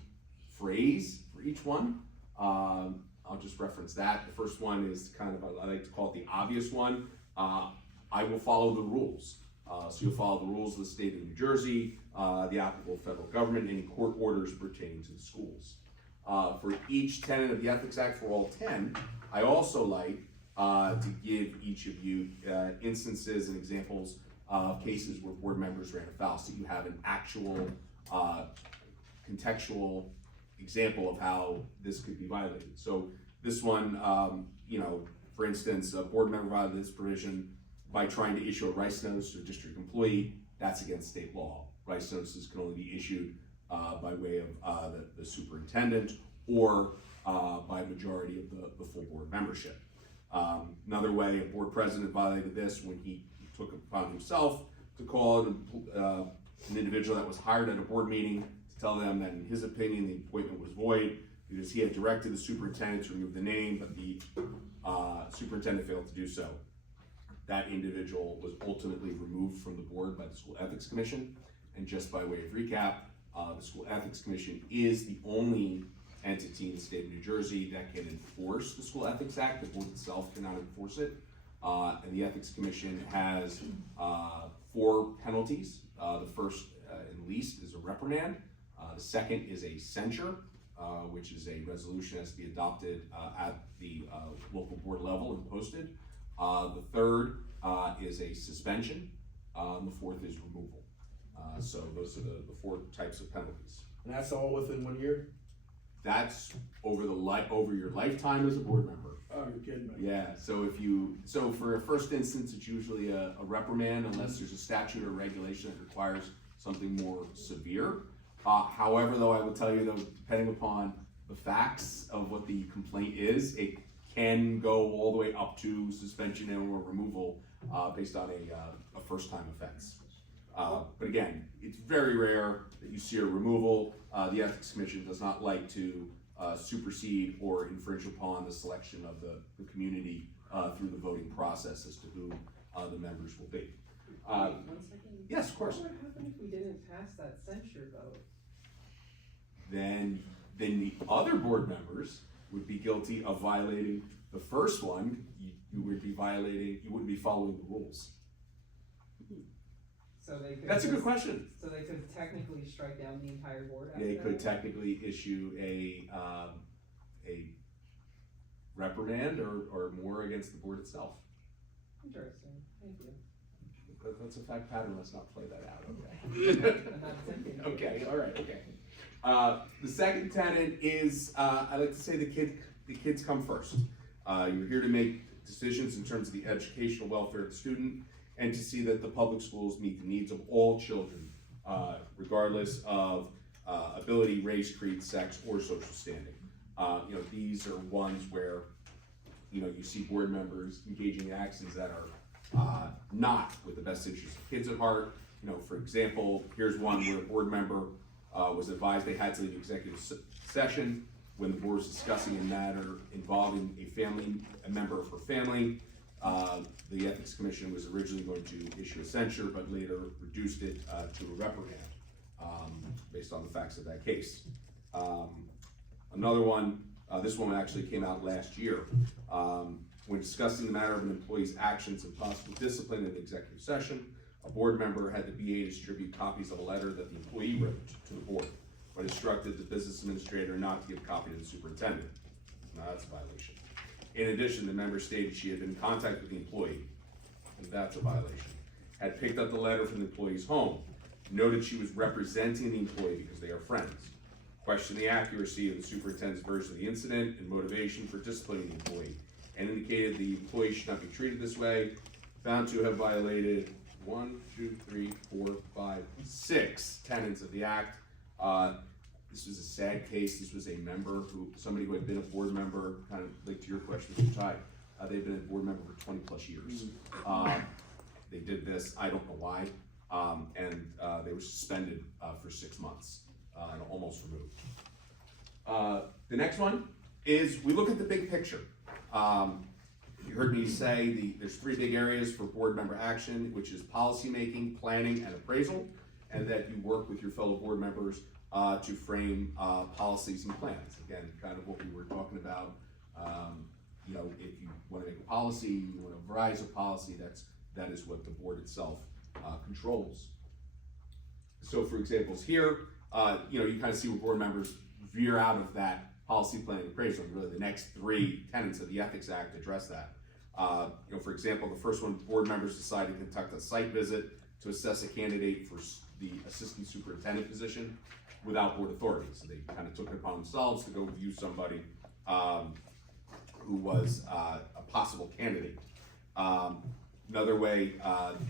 phrase for each one. I'll just reference that. The first one is kind of, I like to call it the obvious one. I will follow the rules. So you'll follow the rules of the state of New Jersey, the applicable federal government, any court orders pertaining to the schools. For each tenet of the Ethics Act, for all 10, I also like to give each of you instances and examples of cases where board members ran afoul, so you have an actual contextual example of how this could be violated. So this one, for instance, a board member violated this provision by trying to issue a rice notice to a district employee. That's against state law. Rice notices can only be issued by way of the superintendent or by majority of the full board membership. Another way a board president violated this when he took it upon himself to call an individual that was hired at a board meeting to tell them that in his opinion the appointment was void because he had directed the superintendent to remove the name, but the superintendent failed to do so. That individual was ultimately removed from the board by the School Ethics Commission. And just by way of recap, the School Ethics Commission is the only entity in the state of New Jersey that can enforce the School Ethics Act. The board itself cannot enforce it. And the Ethics Commission has 4 penalties. The first and least is a reprimand. The second is a censure, which is a resolution that has to be adopted at the local board level and posted. The third is a suspension. The fourth is removal. So those are the 4 types of penalties. And that's all within 1 year? That's over your lifetime as a board member. Oh, you're kidding me. Yeah, so for a first instance, it's usually a reprimand unless there's a statute or regulation that requires something more severe. However, though, I will tell you though, depending upon the facts of what the complaint is, it can go all the way up to suspension and or removal based on a first-time offense. But again, it's very rare that you see a removal. The Ethics Commission does not like to supersede or infringe upon the selection of the community through the voting process as to who the members will be. Wait, 1 second. Yes, of course. What would happen if we didn't pass that censure vote? Then the other board members would be guilty of violating the first one. You wouldn't be following the rules. So they could. That's a good question. So they could technically strike down the entire board after They could that? technically issue a reprimand or more against the board itself. Interesting, thank you. That's a fact pattern, let's not play that out, okay? I'm not attempting. Okay, all right, okay. The second tenet is, I like to say the kids come first. You're here to make decisions in terms of the educational welfare of the student and to see that the public schools meet the needs of all children, regardless of ability, race, creed, sex, or social standing. These are ones where, you see board members engaging in actions that are not with the best interests of kids at heart. For example, here's one where a board member was advised they had to leave executive session when the board was discussing a matter involving a member of her family. The Ethics Commission was originally going to issue a censure, but later reduced it to a reprimand based on the facts of that case. Another one, this one actually came out last year. When discussing the matter of an employee's actions and possible discipline in the executive session, a board member had the BA distribute copies of a letter that the employee wrote to the board, but instructed the business administrator not to give a copy to the superintendent. Now that's a violation. In addition, the member stated she had been in contact with the employee, and that's a violation. Had picked up the letter from the employee's home, noted she was representing the employee because they are friends, questioned the accuracy of the superintendent's version of the incident and motivation for disciplining the employee, and indicated the employee should not be treated this way, found to have violated 6 tenets of the act. This was a sad case. This was a member somebody who had been a board member, kind of like to your question, Mr. Ty. They've been a board member for 20 plus years. They did this, I don't know why, and they were suspended for 6 months and almost removed. The next one is we look at the big picture. You heard me say there's 3 big areas for board member action, which is policy making, planning, and appraisal, and that you work with your fellow board members to frame policies and plans. Again, kind of what we were talking about. If you want to make a policy, you want to devise a policy, that is what the board itself controls. So for examples here, you kind of see where board members veer out of that policy, planning, and appraisal. And really the next 3 tenets of the Ethics Act address that. For example, the first one, board members decided to conduct a site visit to assess a candidate for the assistant superintendent position without board authority. So they kind of took it upon themselves to go view somebody who was a possible candidate. Another way,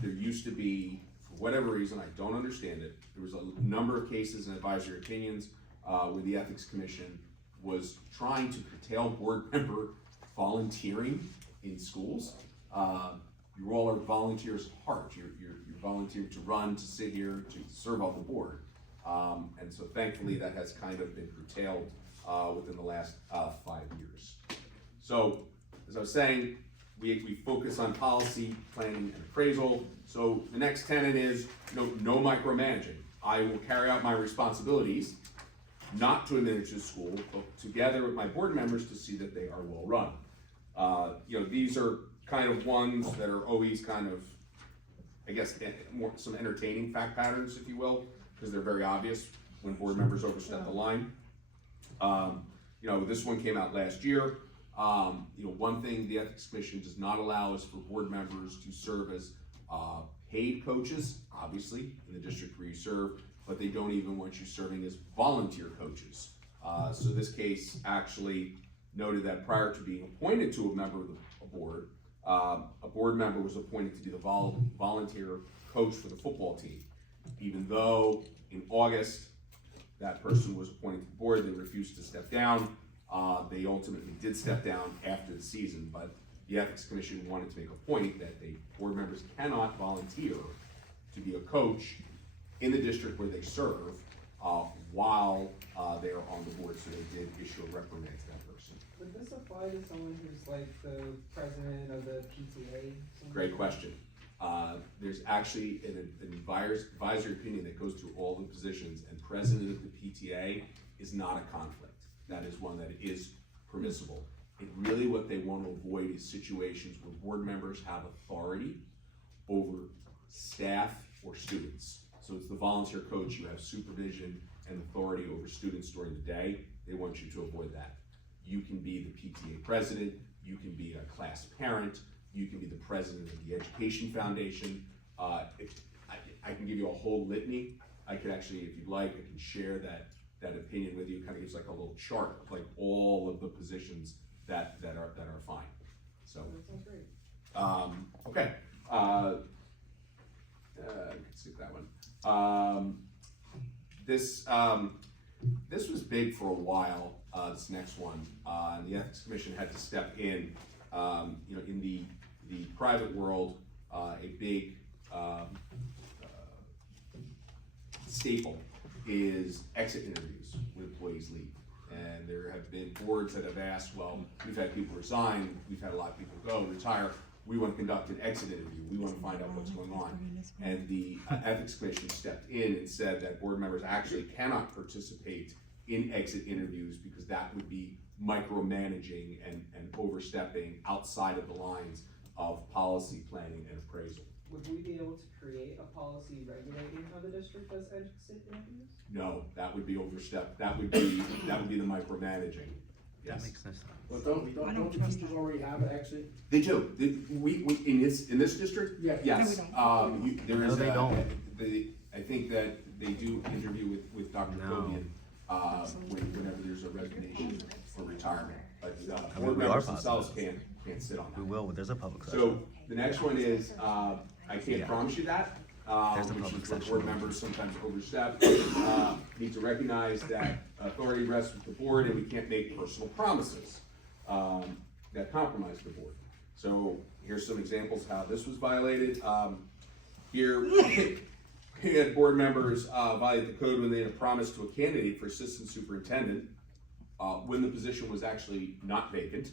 there used to be, for whatever reason, I don't understand it, there was a number of cases and advisory opinions, where the Ethics Commission was trying to curtail board member volunteering in schools. You all are volunteers at heart, you're volunteering to run, to sit here, to serve on the board. And so thankfully that has kind of been curtailed, within the last, 5 years. So, as I was saying, we focus on policy, planning, and appraisal. So the next tenet is no micromanaging. I will carry out my responsibilities, not to administer the school, but together with my board members to see that they are well run. These are kind of ones that are always kind of, I guess, more some entertaining fact patterns, if you will, because they're very obvious when board members overstep the line. This one came out last year. One thing the Ethics Commission does not allow is for board members to serve as paid coaches, obviously, in the district where you serve, but they don't even want you serving as volunteer coaches. So this case actually noted that prior to being appointed to a member of the board, a board member was appointed to be the volunteer coach for the football team. Even though in August, that person was appointed to the board, they refused to step down. They ultimately did step down after the season, but the Ethics Commission wanted to make a point that board members cannot volunteer to be a coach in the district where they serve, while they are on the board, so they did issue a reprimand to that person. Would this apply to someone who's like the president of the PTA? Great question. There's actually an advisory opinion that goes through all the positions, and president of the PTA is not a conflict. That is one that is permissible. Really what they want to avoid is situations where board members have authority over staff or students. So it's the volunteer coach, you have supervision and authority over students during the day. They want you to avoid that. You can be the PTA president, you can be a class parent, you can be the president of the Education Foundation. I can give you a whole litany. I could actually, if you'd like, I can share that opinion with you. It kind of gives like a little chart of like all of the positions that are fine. So That sounds great. okay. Let's skip that one. This was big for a while. This next one, and the Ethics Commission had to step in. In the private world, a big staple is exit interviews when employees leave. And there have been boards that have asked, well, we've had people resign, we've had a lot of people go, retire, we want to conduct an exit interview, we want to find out what's going on. And the Ethics Commission stepped in and said that board members actually cannot participate in exit interviews because that would be micromanaging and overstepping outside of the lines of policy planning and appraisal. Would we be able to create a policy regulating how the district does exit interviews? No, that would be overstep. That would be the micromanaging. Yes. That makes no sense. Well, don't the teachers already have an exit? They do. We in this district? Yeah. Yes. There is No, they don't. I think that they do interview with Dr. No. Kobian, whenever there's a resignation or retirement. But I mean, board we are members themselves positive. can't sit on We that. will, but there's a public session. So the next one is, I can't promise you that, There's a which public is where session. board members sometimes overstep. Need to recognize that authority rests with the board and we can't make personal promises that compromise the board. So here's some examples how this was violated. Here, we had board members violate the code when they made a promise to a candidate for assistant superintendent when the position was actually not vacant.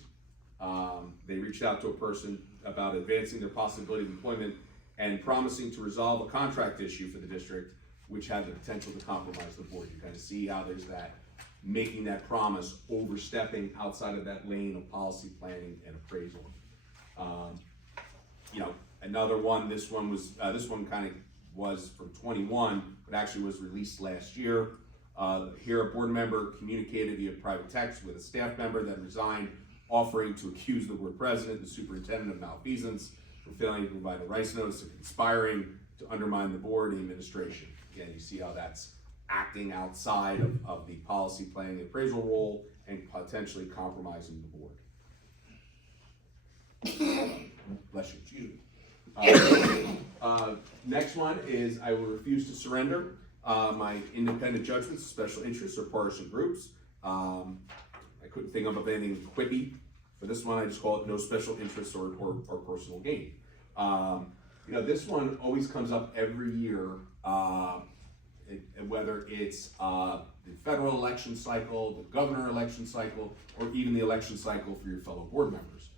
They reached out to a person about advancing their possibility of employment and promising to resolve a contract issue for the district, which had the potential to compromise the board. You kind of see how there's that, making that promise, overstepping outside of that lane of policy planning and appraisal. Another one, this one kind of was from 21, but actually was released last year. Here, a board member communicated via private text with a staff member that resigned, offering to accuse the board president and superintendent of malfeasance for failing to provide a rights notice and conspiring to undermine the board and administration. Again, you see how that's acting outside of the policy planning and appraisal role and potentially compromising the board. Bless you, excuse me. Next one is I will refuse to surrender my independent judgments, special interests, or partisan groups. I couldn't think of anything quippy for this one. I just call it no special interests or personal gain. You know, this one always comes up every year, whether it's the federal election cycle, the governor election cycle, or even the election cycle for your fellow board members.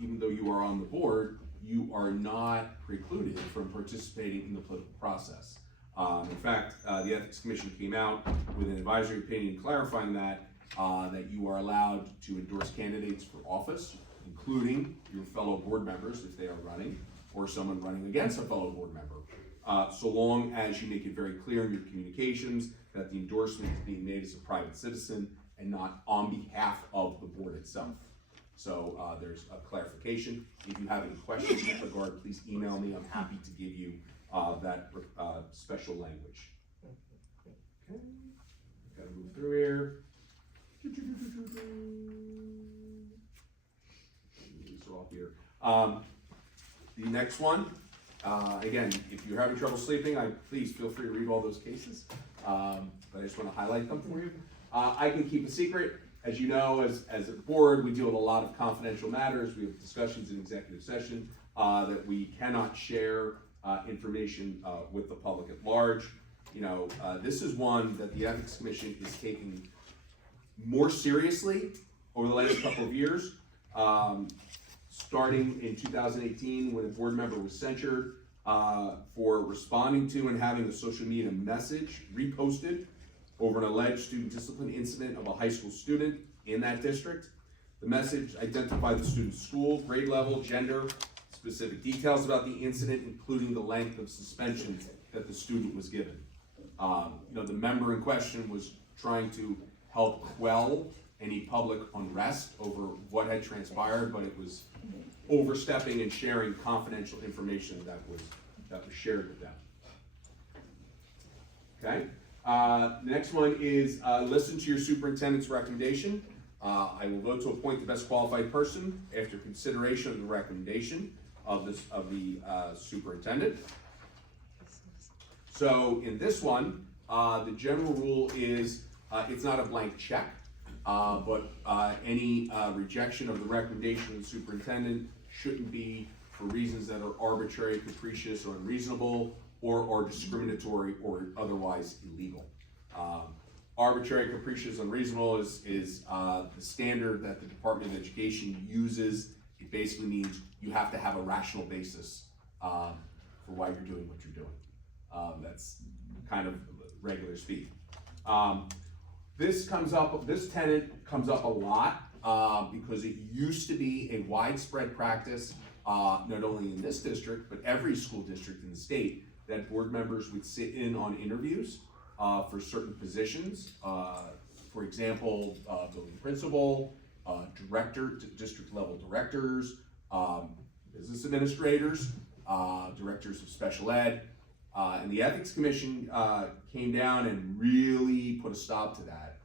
Even though you are on the board, you are not precluded from participating in the political process. In fact, the Ethics Commission came out with an advisory opinion clarifying that you are allowed to endorse candidates for office, including your fellow board members if they are running, or someone running against a fellow board member, so long as you make it very clear in your communications that the endorsement is being made as a private citizen and not on behalf of the board itself. So there's a clarification. If you have any questions in that regard, please email me. I'm happy to give you that special language. Okay, gotta move through here. These are all here. The next one, again, if you're having trouble sleeping, please feel free to read all those cases, but I just want to highlight them for you. I can keep a secret. As you know, as a board, we deal with a lot of confidential matters. We have discussions in executive session that we cannot share information with the public at large. You know, this is one that the Ethics Commission is taking more seriously over the last couple of years. Starting in 2018, when a board member was censured for responding to and having a social media message reposted over an alleged student discipline incident of a high school student in that district. The message identified the student's school, grade level, gender, specific details about the incident, including the length of suspension that the student was given. You know, the member in question was trying to help quell any public unrest over what had transpired, but it was overstepping and sharing confidential information that was shared with them. Okay. The next one is listen to your superintendent's recommendation. I will vote to appoint the best qualified person after consideration of the recommendation of the superintendent. So in this one, the general rule is it's not a blank check, but any rejection of the recommendation of the superintendent shouldn't be for reasons that are arbitrary, capricious, or unreasonable, or discriminatory, or otherwise illegal. Arbitrary, capricious, unreasonable is the standard that the Department of Education uses. It basically means you have to have a rational basis for why you're doing what you're doing. That's kind of regular speak. This tenet comes up a lot because it used to be a widespread practice, not only in this district, but every school district in the state, that board members would sit in on interviews for certain positions. For example, building principal, district level directors, business administrators, directors of special ed. And the Ethics Commission came down and really put a stop to that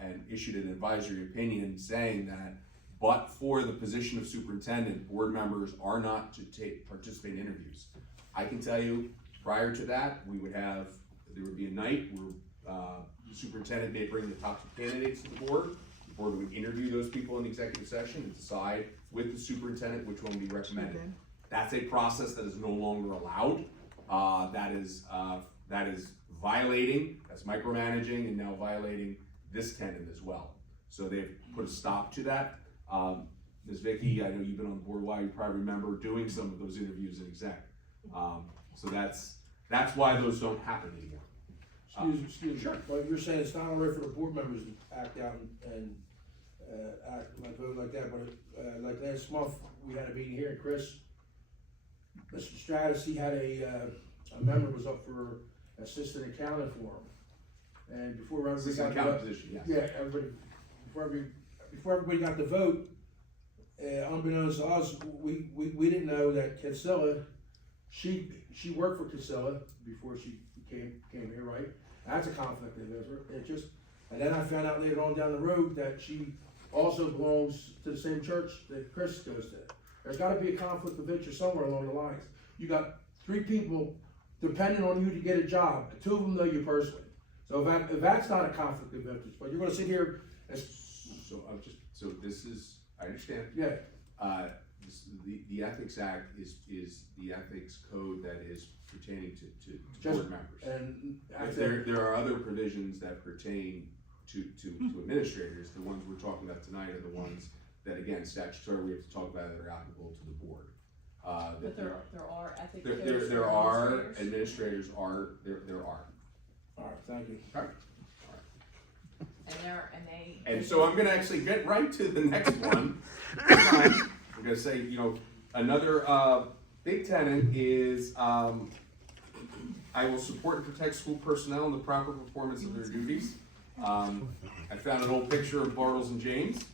and issued an advisory opinion saying that, but for the position of superintendent, board members are not to participate in interviews. I can tell you, prior to that, there would be a night where the superintendent may bring the top 2 candidates to the board would interview those people in the executive session and decide with the superintendent which one would be recommended. That's a process that is no longer allowed. That is violating, that's micromanaging, and now violating this tenet as well. So they've put a stop to that. Ms. Vicky, I know you've been on the board a while, you probably remember doing some of those interviews in exec. So that's why those don't happen anymore. Excuse me, sure. But you're saying it's not all right for the board members to act out and act like vote like that, but like last month, we had a meeting here, and Chris, Mr. Stratus, he had a member was up for assistant accountant for him. And before everybody Assistant got accountant position, yes. Yeah, before everybody got the vote, unbeknownst to us, we didn't know that Casella, she worked for Casella before she came here, right? That's a conflict of interest. And then I found out later on down the road that she also belongs to the same church that Chris goes to. There's gotta be a conflict of interest somewhere along the lines. You got 3 people depending on you to get a job, 2 of them know you personally. So if that's not a conflict of interest, but you're gonna sit here and, So this is, I understand. yeah, The Ethics Act is the ethics code that is pertaining to Just- board members. and I said, There are other provisions that pertain to administrators. The ones we're talking about tonight are the ones that, again, statutorily we have to talk about that are applicable to the board. But there are ethic codes There for are, administrators, there are. alright, thank you. And so I'm gonna actually get right to the next one. I'm gonna say, another, big tenet is, I will support and protect school personnel in the proper performance of their duties. I found an old picture of Bartles and James.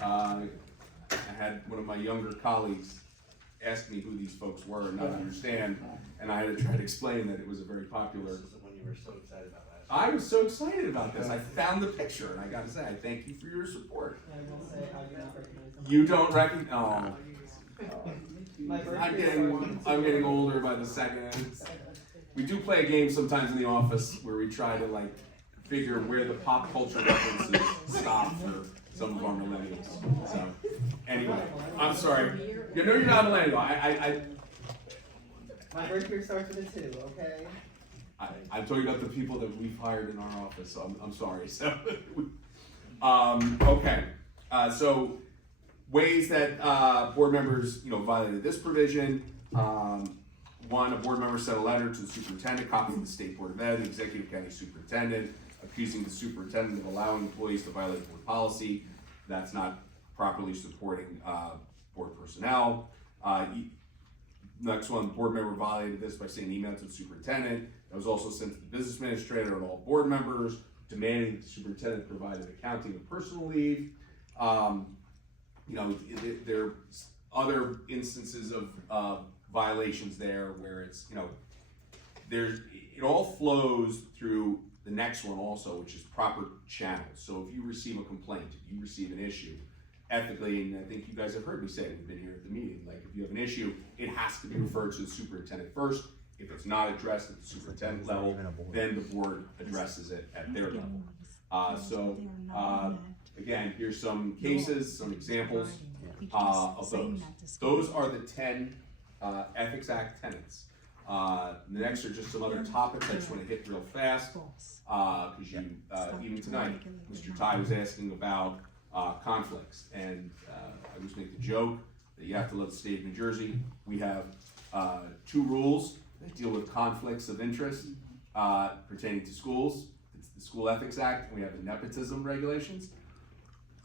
I had one of my younger colleagues ask me who these folks were and not understand, and I had to try to explain that it was a very popular. This is the one you were so excited about last. I was so excited about this. I found the picture, and I gotta say, I thank you for your support. I will say, I do not recognize them. You don't recognize? Oh. My birthday I'm getting older by the second. We do play a game sometimes in the office where we try to figure where the pop culture references stop for some of our millennials. So, anyway, I'm sorry. You're not a millennial. My birthday starts with a 2, okay? I'm talking about the people that we've hired in our office, so I'm sorry. So, okay. So, ways that board members, violated this provision. One, a board member sent a letter to the superintendent, copy of the State Board of Ed, the Executive County Superintendent, accusing the superintendent of allowing employees to violate board policy. That's not properly supporting board personnel. Next one, the board member violated this by sending an email to the superintendent. That was also sent to the business administrator and all board members, demanding that the superintendent provide an accounting of personal leave. There's other instances of violations there where it's, it all flows through the next one also, which is proper channels. So if you receive a complaint, if you receive an issue, ethically, and I think you guys have heard me say it, we've been here at the meeting, if you have an issue, it has to be referred to the superintendent first. If it's not addressed at the superintendent level, then the board addresses it at their level. Again, here's some cases, some examples of those. Those are the 10 Ethics Act tenets. The next are just some other topics I just want to hit real fast, because even tonight, Mr. Ty was asking about conflicts, and I always make the joke that you have to let the state of New Jersey. We have 2 rules that deal with conflicts of interest pertaining to schools. It's the School Ethics Act, and we have the nepotism regulations,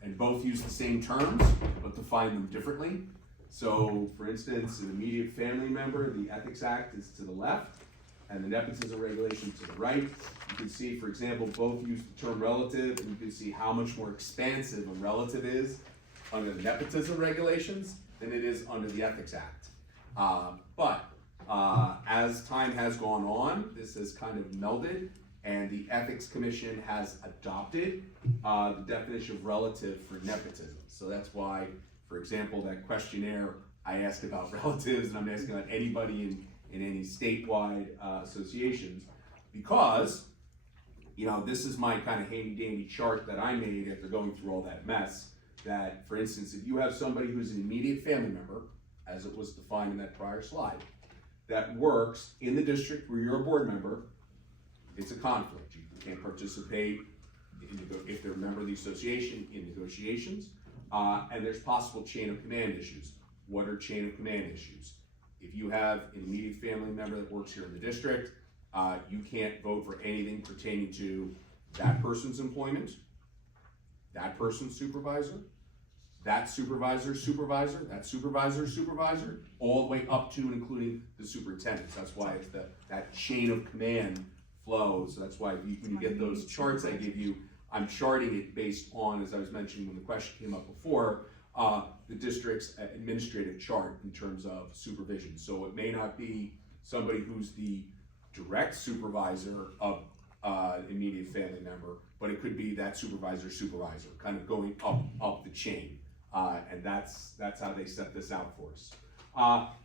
and both use the same terms, but define them differently. So, for instance, an immediate family member, the Ethics Act is to the left, and the nepotism regulation to the right. You can see, for example, both use the term relative, and you can see how much more expansive a relative is under the nepotism regulations than it is under the Ethics Act. But as time has gone on, this has kind of melded, and the Ethics Commission has adopted the definition of relative for nepotism. So that's why, for example, that questionnaire I asked about relatives, and I'm asking about anybody in any statewide associations, because this is my kind of handy-dandy chart that I made after going through all that mess. That, for instance, if you have somebody who's an immediate family member, as it was defined in that prior slide, that works in the district where you're a board member, it's a conflict. You can't participate if they're a member of the association in negotiations, and there's possible chain of command issues. What are chain of command issues? If you have an immediate family member that works here in the district, you can't vote for anything pertaining to that person's employment, that person's supervisor, that supervisor's supervisor, that supervisor's supervisor, all the way up to and including the superintendent. That's why it's that chain of command flows. So that's why when you get those charts I give you, I'm charting it based on, as I was mentioning when the question came up before, the district's administrative chart in terms of supervision. So it may not be somebody who's the direct supervisor of immediate family member, but it could be that supervisor's supervisor, kind of going up the chain. And that's how they set this out for us.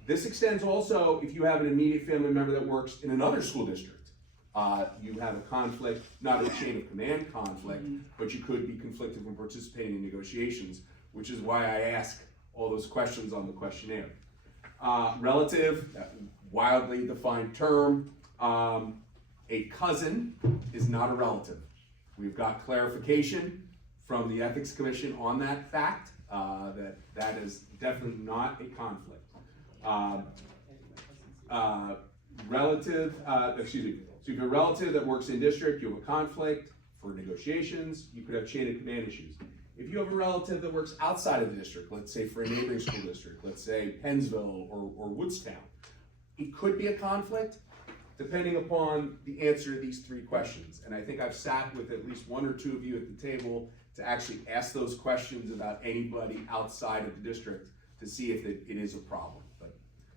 This extends also if you have an immediate family member that works in another school district. You have a conflict, not a chain of command conflict, but you could be conflicted from participating in negotiations, which is why I ask all those questions on the questionnaire. Relative, wildly defined term. A cousin is not a relative. We've got clarification from the Ethics Commission on that fact, that is definitely not a conflict. Relative, excuse me, so if you're a relative that works in district, you have a conflict for negotiations, you could have chain of command issues. If you have a relative that works outside of the district, let's say for a neighboring school district, let's say Pennsville or Woodstown, it could be a conflict depending upon the answer to these three questions. And I think I've sat with at least one or two of you at the table to actually ask those questions about anybody outside of the district to see if it is a problem. But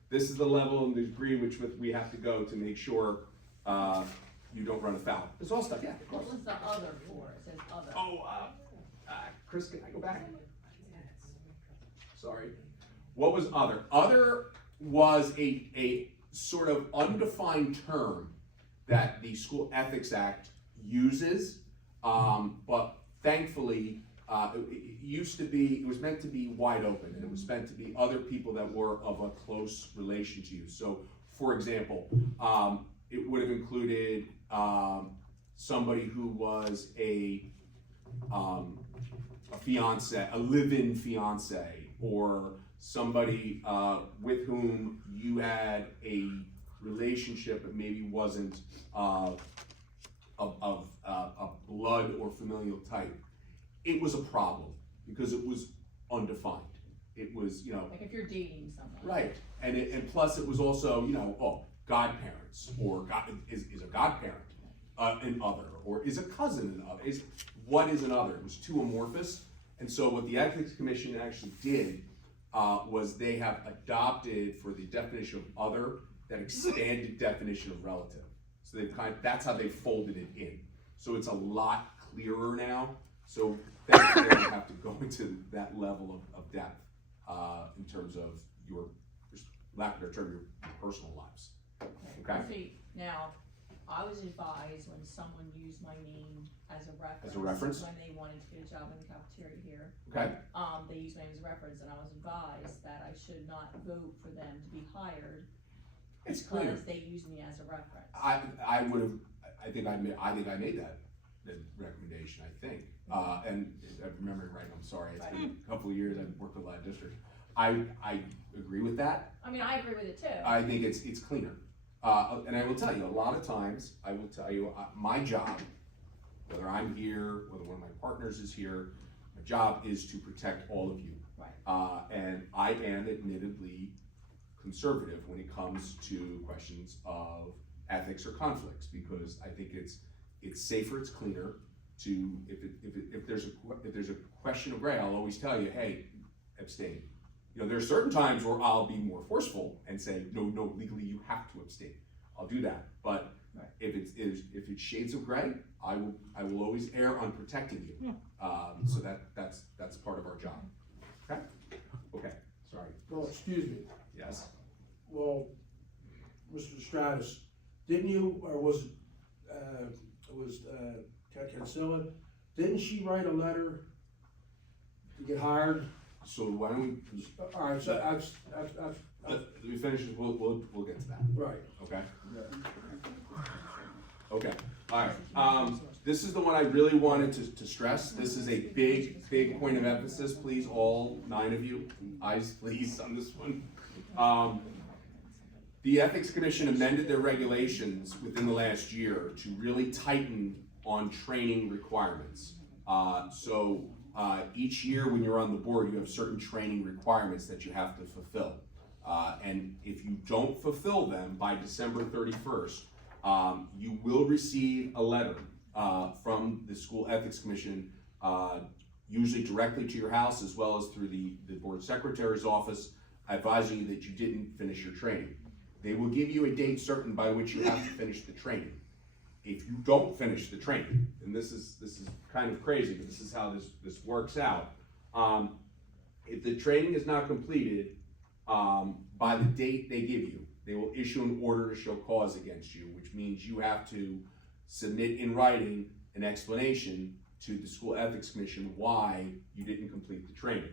this is the level and the degree which we have to go to make sure you don't run afoul. There's all stuff, yeah, of course. What was the other for? It says other. Oh, Chris, can I go back? Sorry. What was other? Other was a sort of undefined term that the School Ethics Act uses, but thankfully, it was meant to be wide open, and it was meant to be other people that were of a close relation to you. So, for example, it would have included somebody who was a fiance, a live-in fiance, or somebody with whom you had a relationship that maybe wasn't of a blood or familial type. It was a problem because it was undefined. It was, Like if you're dating someone. right, and plus it was also, godparents, or is a godparent an other, or is a cousin an other? What is an other? It was too amorphous, and so what the Ethics Commission actually did was they have adopted for the definition of other that expanded definition of relative. So that's how they folded it in. So it's a lot clearer now. So that's where you have to go into that level of depth in terms of your lack of a better term, your personal lives. Okay. See, now, I was advised when someone used my name as a reference. As a reference? When they wanted to get a job in the cafeteria here. Okay. They used my name as a reference, and I was advised that I should not vote for them to be hired It's clear. because they used me as a reference. I think I made that recommendation, I think. And I remember it right, I'm sorry, it's been a couple of years, I've worked with a lot of districts. I agree with that. I mean, I agree with it too. I think it's cleaner. And I will tell you, a lot of times, my job, whether I'm here, whether one of my partners is here, my job is to protect all of you. Right. And I am admittedly conservative when it comes to questions of ethics or conflicts, because I think it's safer, it's cleaner to, if there's a question of gray, I'll always tell you, hey, abstain. There are certain times where I'll be more forceful and say, no, legally you have to abstain. I'll do that. But right. if it's shades of gray, I will always err on protecting you. So that's part of our job. Okay. Sorry. Well, excuse me. Yes. Well, Mr. Stratus, didn't you, or was Cancilla, didn't she write a letter to get hired? So why don't we? All right, so Let me finish. We'll get to that. right. Okay. Okay. All right. This is the one I really wanted to stress. This is a big point of emphasis. Please, all 9 of you, eyes please on this one. The Ethics Commission amended their regulations within the last year to really tighten on training requirements. Each year when you're on the board, you have certain training requirements that you have to fulfill. And if you don't fulfill them by December 31st, you will receive a letter from the School Ethics Commission, usually directly to your house as well as through the board secretary's office, advising you that you didn't finish your training. They will give you a date certain by which you have to finish the training. If you don't finish the training, and this is kind of crazy, but this is how this works out. If the training is not completed, by the date they give you, they will issue an order to show cause against you, which means you have to submit in writing an explanation to the School Ethics Commission why you didn't complete the training.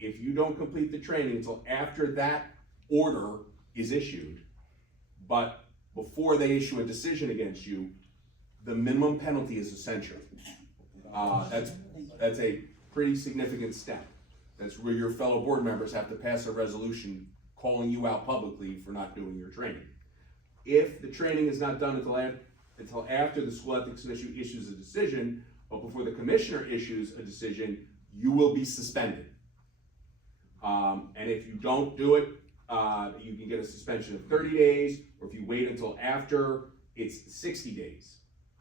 If you don't complete the training until after that order is issued, but before they issue a decision against you, the minimum penalty is suspension. That's a pretty significant step. That's where your fellow board members have to pass a resolution calling you out publicly for not doing your training. If the training is not done until after the School Ethics Commission issues a decision, but before the commissioner issues a decision, you will be suspended. And if you don't do it, you can get a suspension of 30 days, or if you wait until after, it's 60 days.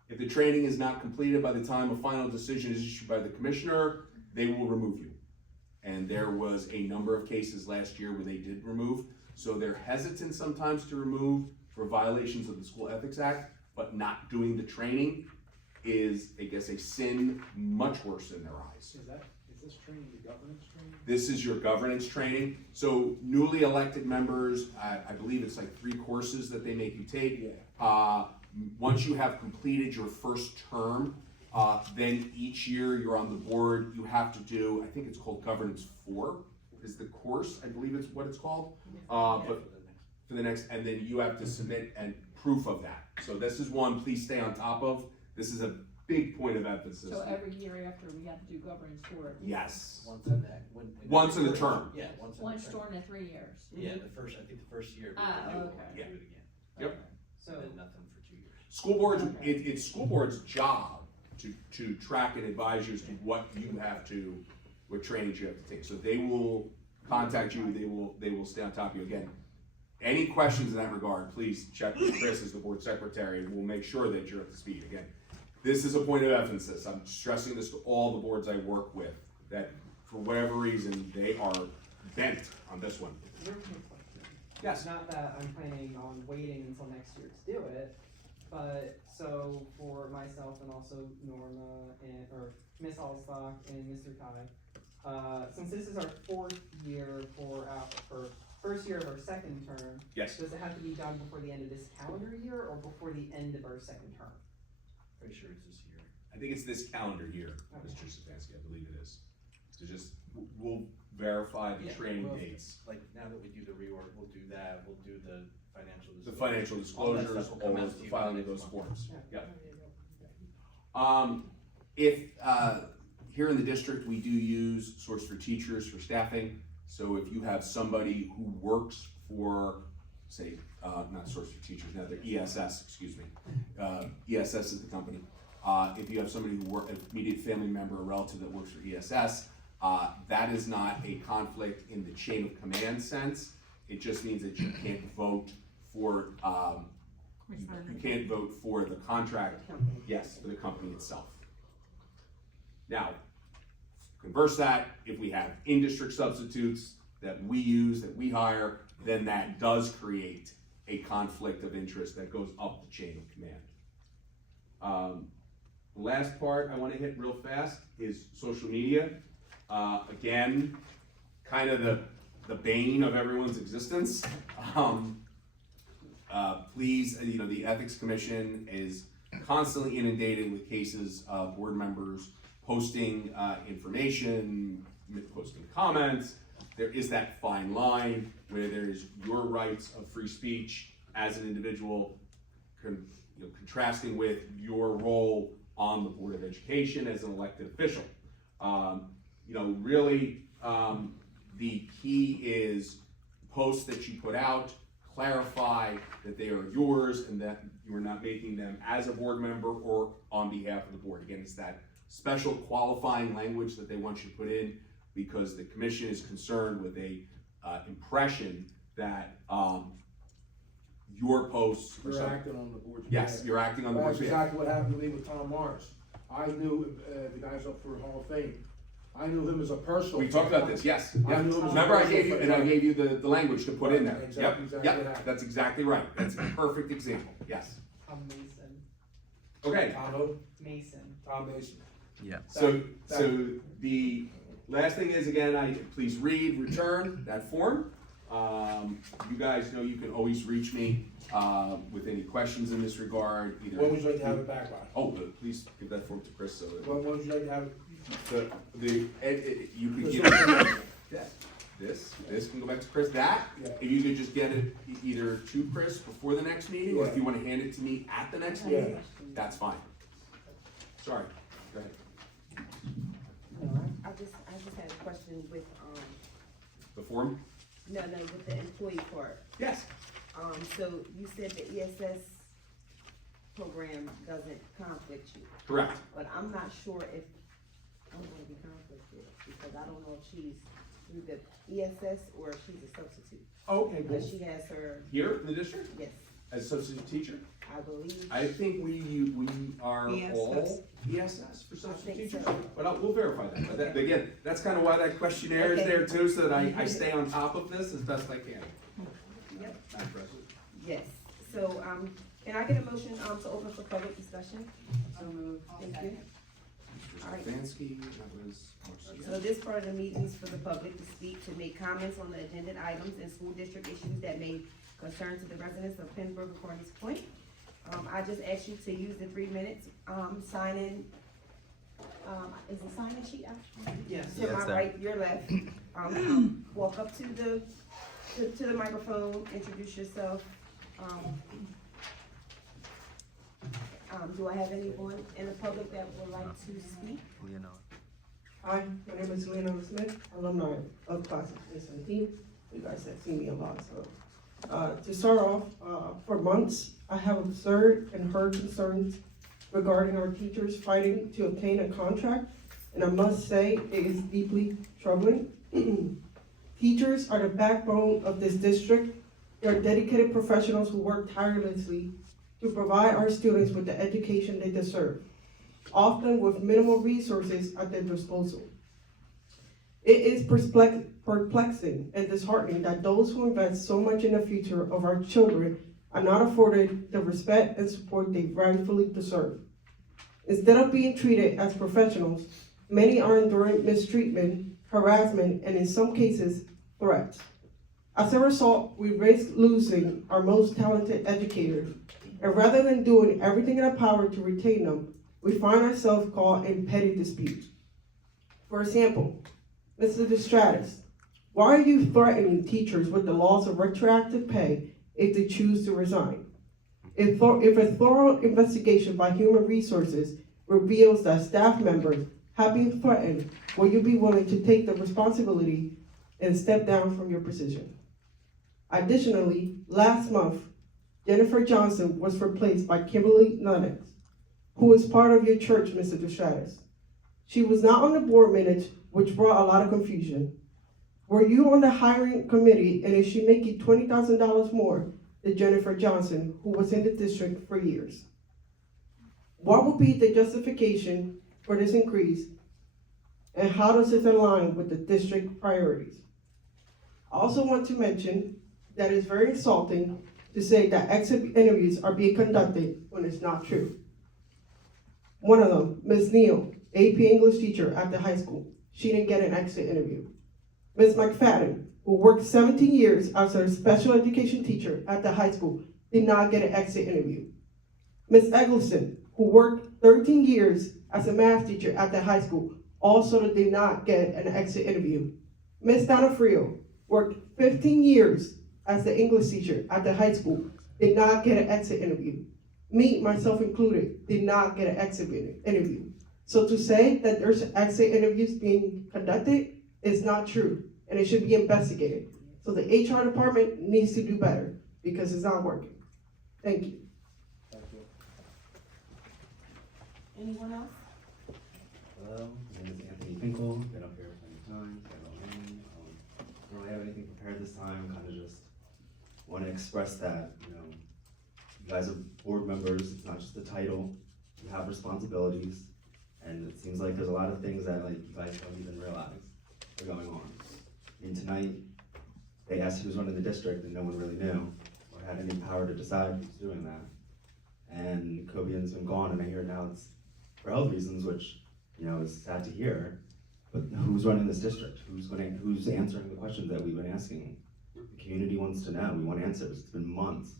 If the training is not completed by the time a final decision is issued by the commissioner, they will remove you. And there was a number of cases last year where they did remove. So they're hesitant sometimes to remove for violations of the School Ethics Act, but not doing the training is, I guess, a sin much worse in their eyes. Is this training the governance training? This is your governance training. So newly elected members, I believe it's like 3 courses that they make you take. Yeah. Once you have completed your first term, then each year you're on the board, you have to do, I think it's called Governance 4 is the course, I believe it's what it's called. But for the next, and then you have to submit and proof of that. So this is one, please stay on top of. This is a big point of emphasis. So every year after we have to do governance for it. Yes. Once in the term. Yeah, once in the Once term. during the 3 years. Yeah, I think the first year. we Ah, can do it, okay. we'll do it again. Yep. So, And then nothing for 2 years. School boards, Okay. it's school board's job to track and advise you as to what you have to, what trainings you have to take. So they will contact you, they will stay on top of you. Again, any questions in that regard, please check with Chris as the board secretary, and we'll make sure that you're up to speed. Again, this is a point of emphasis. I'm stressing this to all the boards I work with, that for whatever reason, they are bent on this one. real quick question. Yes. Not that I'm planning on waiting until next year to do it, but so for myself and also Norma and, or Miss Allstock and Mr. Ty, since this is our 4th year for first year of our 2nd term, Yes. does it have to be done before the end of this calendar year or before the end of our 2nd term? Pretty sure it's this year. I think it's this calendar year, Mr. Stefanski, I believe it is. So just, we'll verify the Yeah, training well, dates. Like, now that we do the reorg, we'll do that, we'll do the financial The disclosure. financial All that disclosures, stuff will come all out of to the you filing of next those month. forms. Yeah. Yeah. If, here in the district, we do use Source for Teachers for staffing. So if you have somebody who works for, say, not Source for Teachers, now they're ESS, excuse me. ESS is the company. If you have somebody who an immediate family member or relative that works for ESS, that is not a conflict in the chain of command sense. It just means that you can't vote for, you can't vote for the contract, yes, for the company itself. Now, converse that, if we have in-district substitutes that we use, that we hire, then that does create a conflict of interest that goes up the chain of command. The last part I want to hit real fast is social media. Again, kind of the bane of everyone's existence. Please, the Ethics Commission is constantly inundated with cases of board members posting information, posting comments. There is that fine line where there's your rights of free speech as an individual, contrasting with your role on the Board of Education as an elected official. Really, the key is posts that you put out, clarify that they are yours and that you are not making them as a board member or on behalf of the board. Again, it's that special qualifying language that they want you to put in because the commission is concerned with a impression that your posts are You're something. acting on the board's Yes, behalf. you're acting on the board's That's behalf. exactly what happened to me with Tom Morris. I knew, the guy's up for Hall of Fame. I knew him as a personal. We talked about this, yes. I Yep. knew it was Remember, I personal gave you, and I friend. gave you the language to put in there. Exactly Yep, what yep, happened. that's exactly right. That's a perfect example, yes. Tom Mason. Okay, Tom Mason. Mason. so the last thing is, again, please read, return that form. You guys know you can always reach me, with any questions in this regard, either. When would you like to have it back by? Oh, please give that form to Chris so that. When would you like to have it? You could give that, this can go back to Chris, Yeah. if you could just get it either to Chris before the next meeting, or if you wanna hand it to me at the next Yeah. meeting, that's fine. Sorry, go ahead. I just had a question with, The form? no, with the employee part. Yes. So you said the ESS program doesn't conflict you, Correct. but I'm not sure if I'm gonna be conflicted, because I don't know if she's through the ESS or if she's a substitute. Okay, But she has her, Here in the district, yes, as a substitute teacher, I believe. I think we are all ESS for I substitute think teachers, so. but we'll verify that. But that, again, that's kind of why that questionnaire is Okay. there too, so that I stay on top of this as best I can. Yep. Madam President. Yes, so, can I get a motion, to open for public discussion? Thank you. Mr. All right. Stefanski, that was Marcia. So this part of the meeting is for the public to speak, to make comments on the agenda items and school district issues that may concern to the residents of Pembroke and Cornish Point. I just asked you to use the 3 minutes, sign in, is the sign-in sheet out? Yes. To my right, your left, walk up to the microphone, introduce yourself. Do I have anyone in the public that would like to speak? Hi, my name is Leonard Smith, alumni of Class of 17. You guys have seen me a lot, so. To start off, for months, I have observed and heard concerns regarding our teachers fighting to obtain a contract, and I must say it is deeply troubling. Teachers are the backbone of this district. They are dedicated professionals who work tirelessly to provide our students with the education they deserve, often with minimal resources at their disposal. It is perplexing and disheartening that those who invest so much in the future of our children are not afforded the respect and support they rightfully deserve. Instead of being treated as professionals, many are enduring mistreatment, harassment, and in some cases, threats. As a result, we risk losing our most talented educators, and rather than doing everything in our power to retain them, we find ourselves caught in petty disputes. For example, Mr. DeStratus, why are you threatening teachers with the loss of retroactive pay if they choose to resign? If a thorough investigation by Human Resources reveals that staff members have been threatened, will you be willing to take the responsibility and step down from your position? Additionally, last month, Jennifer Johnson was replaced by Kimberly Lennox, who is part of your church, Mr. DeStratus. She was not on the board minutes, which brought a lot of confusion. Were you on the hiring committee, and is she making $20,000 more than Jennifer Johnson, who was in the district for years? What will be the justification for this increase, and how does it align with the district priorities? I also want to mention that it's very insulting to say that exit interviews are being conducted when it's not true. One of them, Ms. Neal, AP English teacher at the high school, she didn't get an exit interview. Ms. McFadden, who worked 17 years as a special education teacher at the high school, did not get an exit interview. Ms. Eggleston, who worked 13 years as a math teacher at the high school, also did not get an exit interview. Ms. Donna Frio worked 15 years as the English teacher at the high school, did not get an exit interview. Me, myself included, did not get an exit interview. So to say that there's exit interviews being conducted is not true, and it should be investigated. So the HR department needs to do better, because it's not working. Thank you. Anyone else? Hello, my name is Anthony Finkel, been up here plenty of times, I don't really have anything prepared this time, kind of just want to express that, you guys are board members, it's not just a title, you have responsibilities, and it seems like there's a lot of things that you guys don't even realize are going on. And tonight, they asked who's running the district and no one really knew, or had any power to decide who's doing that. And Cobian's been gone, and I hear now it's for health reasons, which, is sad to hear, but who's running this district? Who's answering the questions that we've been asking the community wants to know. We want answers. It's been months.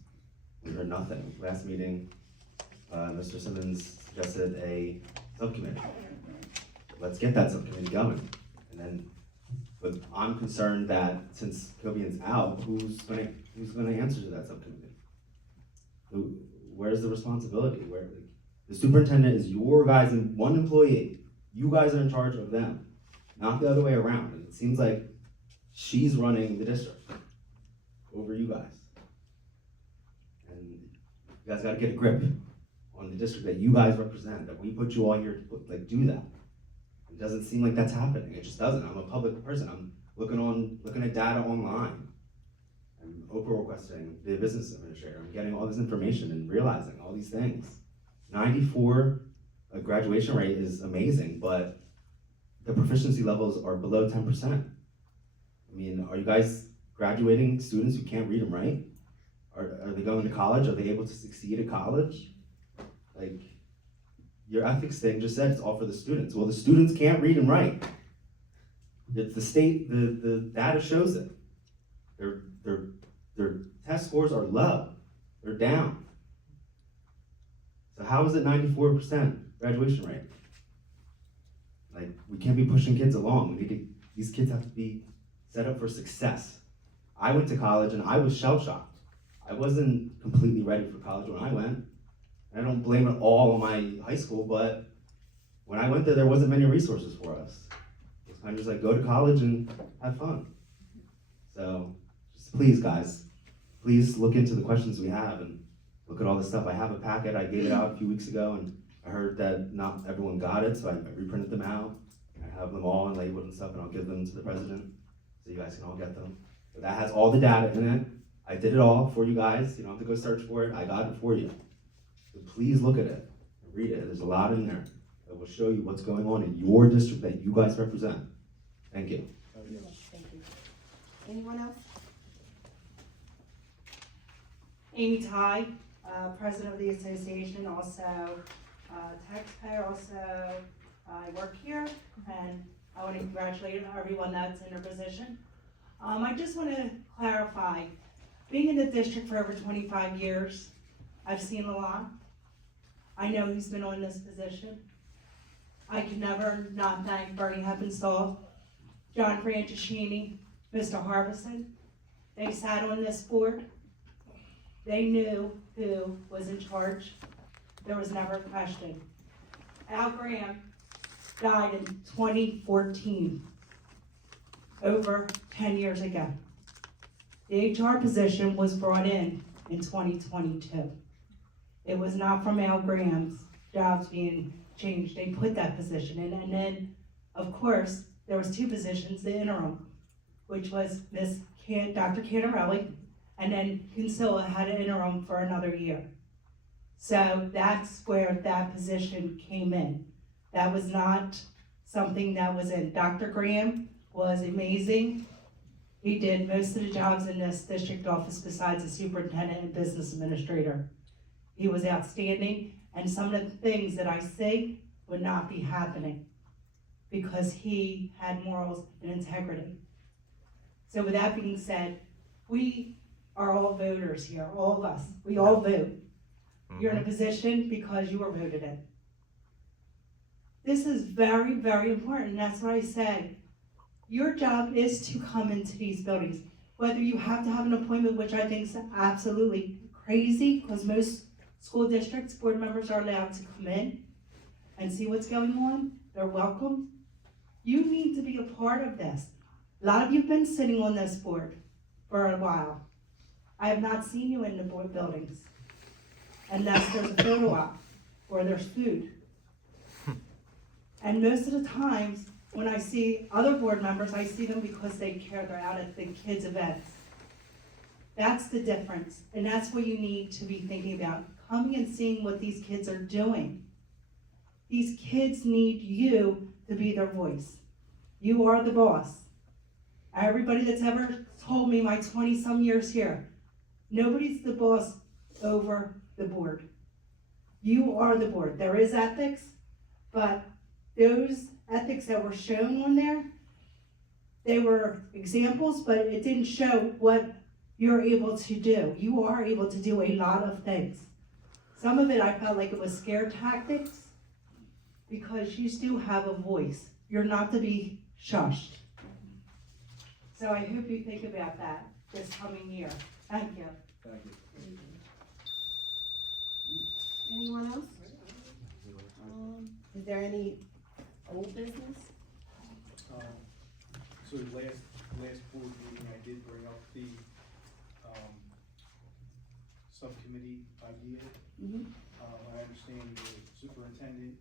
We heard nothing. Last meeting, Mr. Simmons suggested a subcommittee. Let's get that subcommittee going. And then, but I'm concerned that since Kobian's out, who's gonna answer to that subcommittee? Where's the responsibility? The superintendent is your guys' one employee. You guys are in charge of them, not the other way around. And it seems like she's running the district over you guys. And you guys gotta get a grip on the district that you guys represent, that we put you all here to do that. It doesn't seem like that's happening. It just doesn't. I'm a public person. I'm looking at data online. I'm Oprah requesting the business administrator. I'm getting all this information and realizing all these things. 94 graduation rate is amazing, but the proficiency levels are below 10%. I mean, are you guys graduating students who can't read and write? Are they going to college? Are they able to succeed at college? Like, your ethics thing just said it's all for the students. Well, the students can't read and write. It's the state, the data shows it. Their test scores are low. They're down. So how is it 94% graduation rate? Like, we can't be pushing kids along. These kids have to be set up for success. I went to college and I was shell-shocked. I wasn't completely ready for college when I went. I don't blame it all on my high school, but when I went there wasn't many resources for us. It was kind of just like, go to college and have fun. So, just please, guys, please look into the questions we have and look at all this stuff. I have a packet, I gave it out a few weeks ago, and I heard that not everyone got it, so I reprinted them out. I have them all and labeled and stuff, and I'll give them to the president, so you guys can all get them. But that has all the data in it. I did it all for you guys. You don't have to go search for it. I got it for you. So please look at it and read it. There's a lot in there that will show you what's going on in your district that you guys represent. Thank you. Thank you. Anyone else? Amy Ty, president of the association, also taxpayer, also I work here, and I want to congratulate everyone that's in their position. I just want to clarify, being in the district for over 25 years, I've seen a lot. I know who's been on this position. I can never not thank Bernie Heppenstall, John Franceschini, Mr. Harbison. They sat on this board. They knew who was in charge. There was never a question. Al Graham died in 2014, over 10 years ago. The HR position was brought in 2022. It was not from Al Graham's jobs being changed. They put that position in, and then, of course, there was two positions, the interim, which was Dr. Canarelli, and then Kinsella had an interim for another year. So that's where that position came in. That was not something that was in. Dr. Graham was amazing. He did most of the jobs in this district office besides the superintendent and business administrator. He was outstanding, and some of the things that I say would not be happening because he had morals and integrity. So with that being said, we are all voters here, all of us. We all vote. You're in a position because you were voted in. This is very, very important. That's what I say. Your job is to come into these buildings. Whether you have to have an appointment, which I think is absolutely crazy, because most school districts, board members are allowed to come in and see what's going on. They're welcome. You need to be a part of this. A lot of you have been sitting on this board for a while. I have not seen you in the board buildings unless there's a photo op or there's food. And most of the times, when I see other board members, I see them because they care. They're out at the kids' events. That's the difference. And that's what you need to be thinking about. Coming and seeing what these kids are doing. These kids need you to be their voice. You are the boss. Everybody that's ever told me my 20-some years here, nobody's the boss over the board. You are the board. There is ethics, but those ethics that were shown on there, they were examples, but it didn't show what you're able to do. You are able to do a lot of things. Some of it I felt like it was scare tactics because you still have a voice. You're not to be shushed. So I hope you think about that this coming year. Thank you. Thank you. Anyone else? Is there any old business? So last board meeting, I did bring up the, subcommittee idea. Mm-hmm. I understand the superintendent,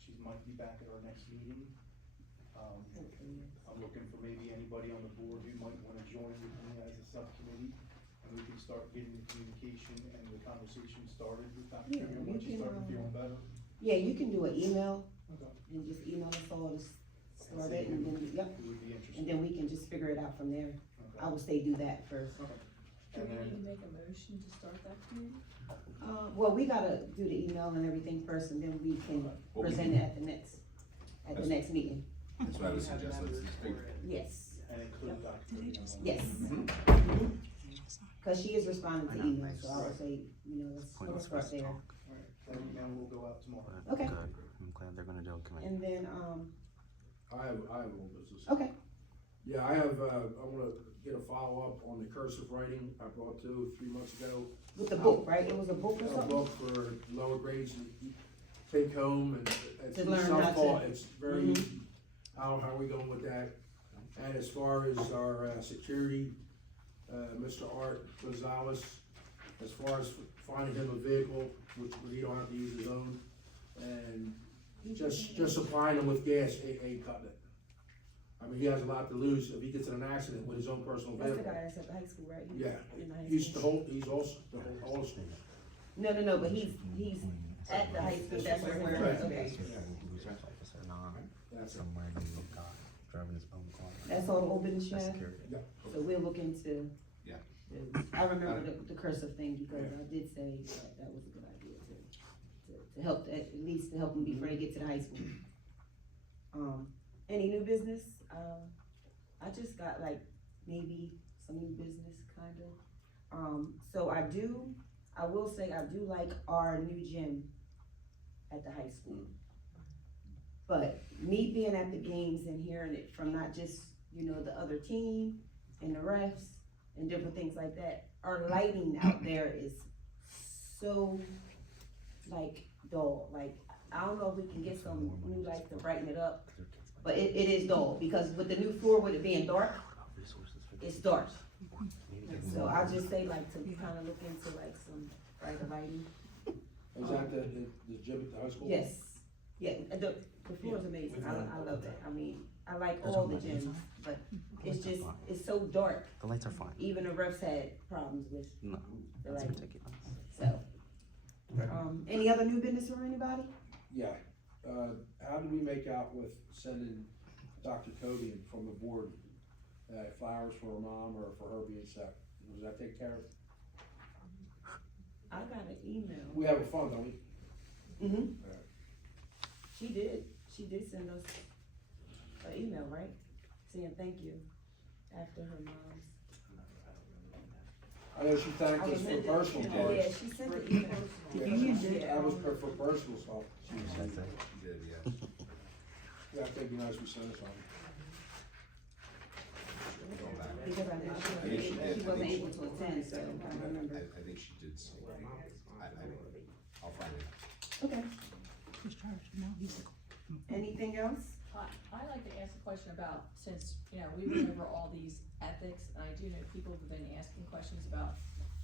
she might be back at our next meeting. I'm looking for maybe anybody on the board who might wanna join with me as a subcommittee, and we can start getting the communication and the conversation started with Dr. Yeah, Kirill, you once you can, start feeling better. Yeah, you can do an email Okay. and just email us all to start see it and then, yep, Who would be and interested? then we can just figure it out from there. Okay. I would say do that first. Okay. Do And we then, need to make a motion to start that committee? Well, we gotta do the email and everything first and then we can Well, we present can- it at the next meeting. That's what I would suggest, let's figure. Yes, and include Dr. Kirill. yes. Cause she is responding to emails, so I would say, let's start there. Alright, that email will go out tomorrow. Okay, I'm glad they're gonna do a committee. and then, I have old business. okay, Yeah, I have, I wanna get a follow-up on the cursive writing I brought to 3 months ago. with the book, right? It was a book or A something? book for lower grades to take home and it's To learn how self-taught, to- it's very Mhm. easy. How are we going with that? And as far as our, security, Mr. Art Gonzalez, as far as finding him a vehicle, which he don't have to use his own, and just supplying him with gas ain't cutting it. I mean, he has a lot to lose if he gets in an accident with his own personal That's the vehicle. guy that's at the high school, right? He's Yeah, in the high he's school. he's also the whole school. No, but he's at the high school, that's where we're, Right. okay. That's it. Somewhere he got driving his own car. That's all the old business you That's have? security. Yeah. So we'll look into. Yeah. I remember the cursive thing because I did say that was a good idea to help, at least to help them before they get to the high school. Any new business? I just got like maybe some new business kinda. So I will say I do like our new gym at the high school. But me being at the games and hearing it from not just, the other team and the refs and different things like that, our lighting out there is so like dull. Like, I don't know if we can get some new lights to brighten it up, but it is dull because with the new floor, with it being dark, it's dark. So I'll just say like to kind of look into like some brighter lighting. Is that the gym at the high school? Yes, yeah, the floor is amazing, I love that, I mean, I like all the gyms, but it's just, it's so dark, The lights are fine. even the refs had problems with No, the that's lighting, ridiculous. so. Any other new business from anybody? Yeah, how do we make out with sending Dr. Cody from the board, flowers for her mom or for her being sick? Does that take care of it? I got an email. We have a fund, don't we? Mm-hmm, Yeah. she did send us an email, right, saying thank you after her mom's. I know she thanked us for personal Yeah, cards. she sent the email. Yeah, that was for personal stuff. That's it. You did, yeah. Yeah, I think it'd be nice if we send us something. Go back. Because I know I think she did. she wasn't able to attend, so I remember. I think she did say, I'll find it. Okay. Anything else? I'd like to ask a question about, since, we went over all these ethics, and I do know people have been asking questions about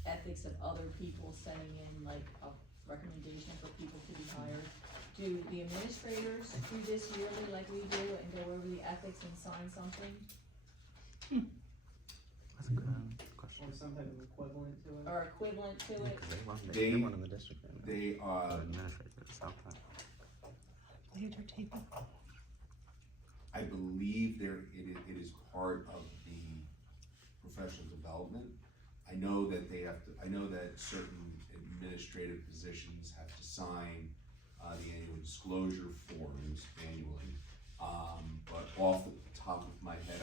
ethics of other people sending in like a recommendation for people to be hired. Do the administrators do this yearly like we do and go over the ethics and sign something, That's a good question. Or some type of equivalent to it. or equivalent to it? Because they They- run in the district right now. They, Administrators, sometimes. I believe it is part of the professional development. I know that I know that certain administrative positions have to sign, the annual disclosure forms annually. But off the top of my head,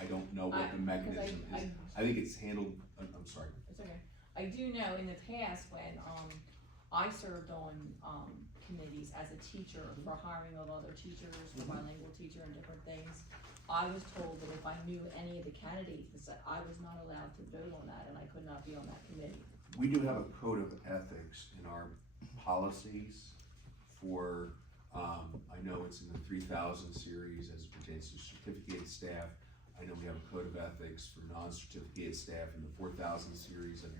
I don't know what the mechanism is. I think it's handled, I'm sorry. It's okay. I do know in the past when, I served on, committees as a teacher for hiring of other teachers, for bilingual teacher and different things. I was told that if I knew any of the candidates, that I was not allowed to vote on that and I could not be on that committee. We do have a code of ethics in our policies for, I know it's in the 3000 series as it pertains to certificated staff. I know we have a code of ethics for non-certificated staff in the 4000 series of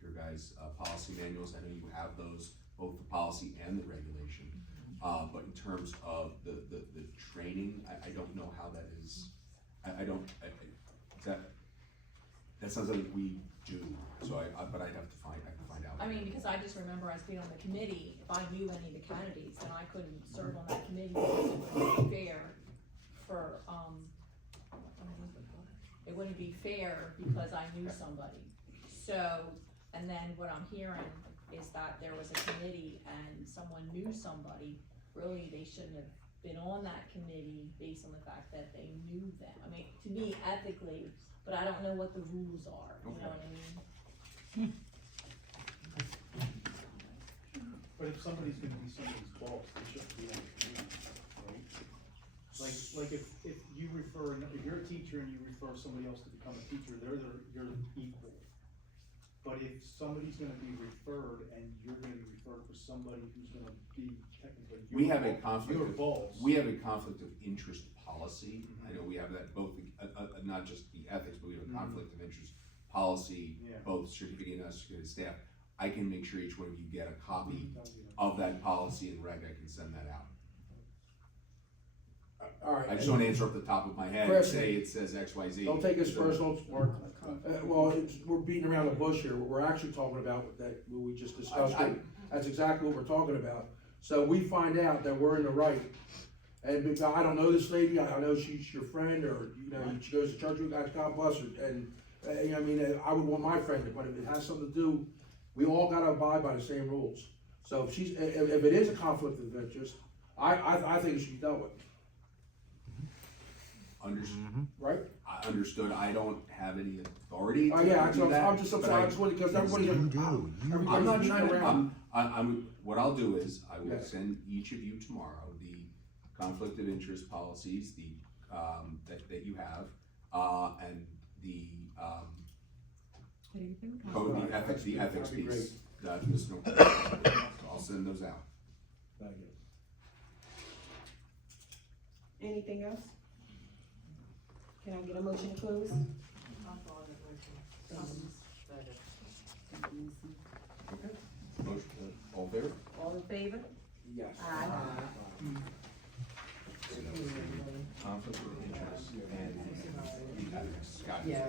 your guys' policy manuals. I know you have those, both the policy and the regulation. But in terms of the training, I don't know how that is, that sounds like we do, so but I can find out. I mean, because I just remember as being on the committee, if I knew any of the candidates, then I couldn't serve on that committee because it wouldn't be fair for, it wouldn't be fair because I knew somebody. So, and then what I'm hearing is that there was a committee and someone knew somebody, really they shouldn't have been on that committee based on the fact that they knew them. I mean, to me ethically, but I don't know what the rules are, you know what I mean? But if somebody's gonna be somebody's boss, they shouldn't be on the committee, right? Like if you refer, if you're a teacher and you refer somebody else to become a teacher, you're equal. But if somebody's gonna be referred and you're gonna be referred for somebody who's gonna be technically We have a conflict. your boss. We have a conflict of interest policy. I know we have that both, not just the ethics, but we have a conflict of interest policy, Yeah. both certificate and non-certificated staff. I can make sure each one of you get a copy of that policy and reg. I can send that out. All right. I just don't answer off the top of my head and Chris, say it says X, Y, Z. Don't take this personal, Mark. Well, we're beating around the bush here. We're actually talking about that, what we just discussed. That's exactly what we're talking about. So we find out that we're in the right. And I don't know this lady, I know she's your friend, or, you know, she goes to church with you guys, God bless her. And, I mean, I would want my friend to, but if it has something to do, we all gotta abide by the same rules. So if if it is a conflict of interest, I think it should be dealt with, right? I understood. I don't have any authority to Yeah, do that. I'm just but upset, I just want, because everybody's, I'm not trying to, what I'll do is, I will Yes. send each of you tomorrow the conflict of interest policies, that you have, and the, code, the ethics That'd be piece. That's Ms. Norton. I'll send those out. Thank you. Anything else? Can I get a motion to close? Motion, all in favor? All in favor? Yes. Aye. Conflict of interest and the ethics. Got it. Yeah.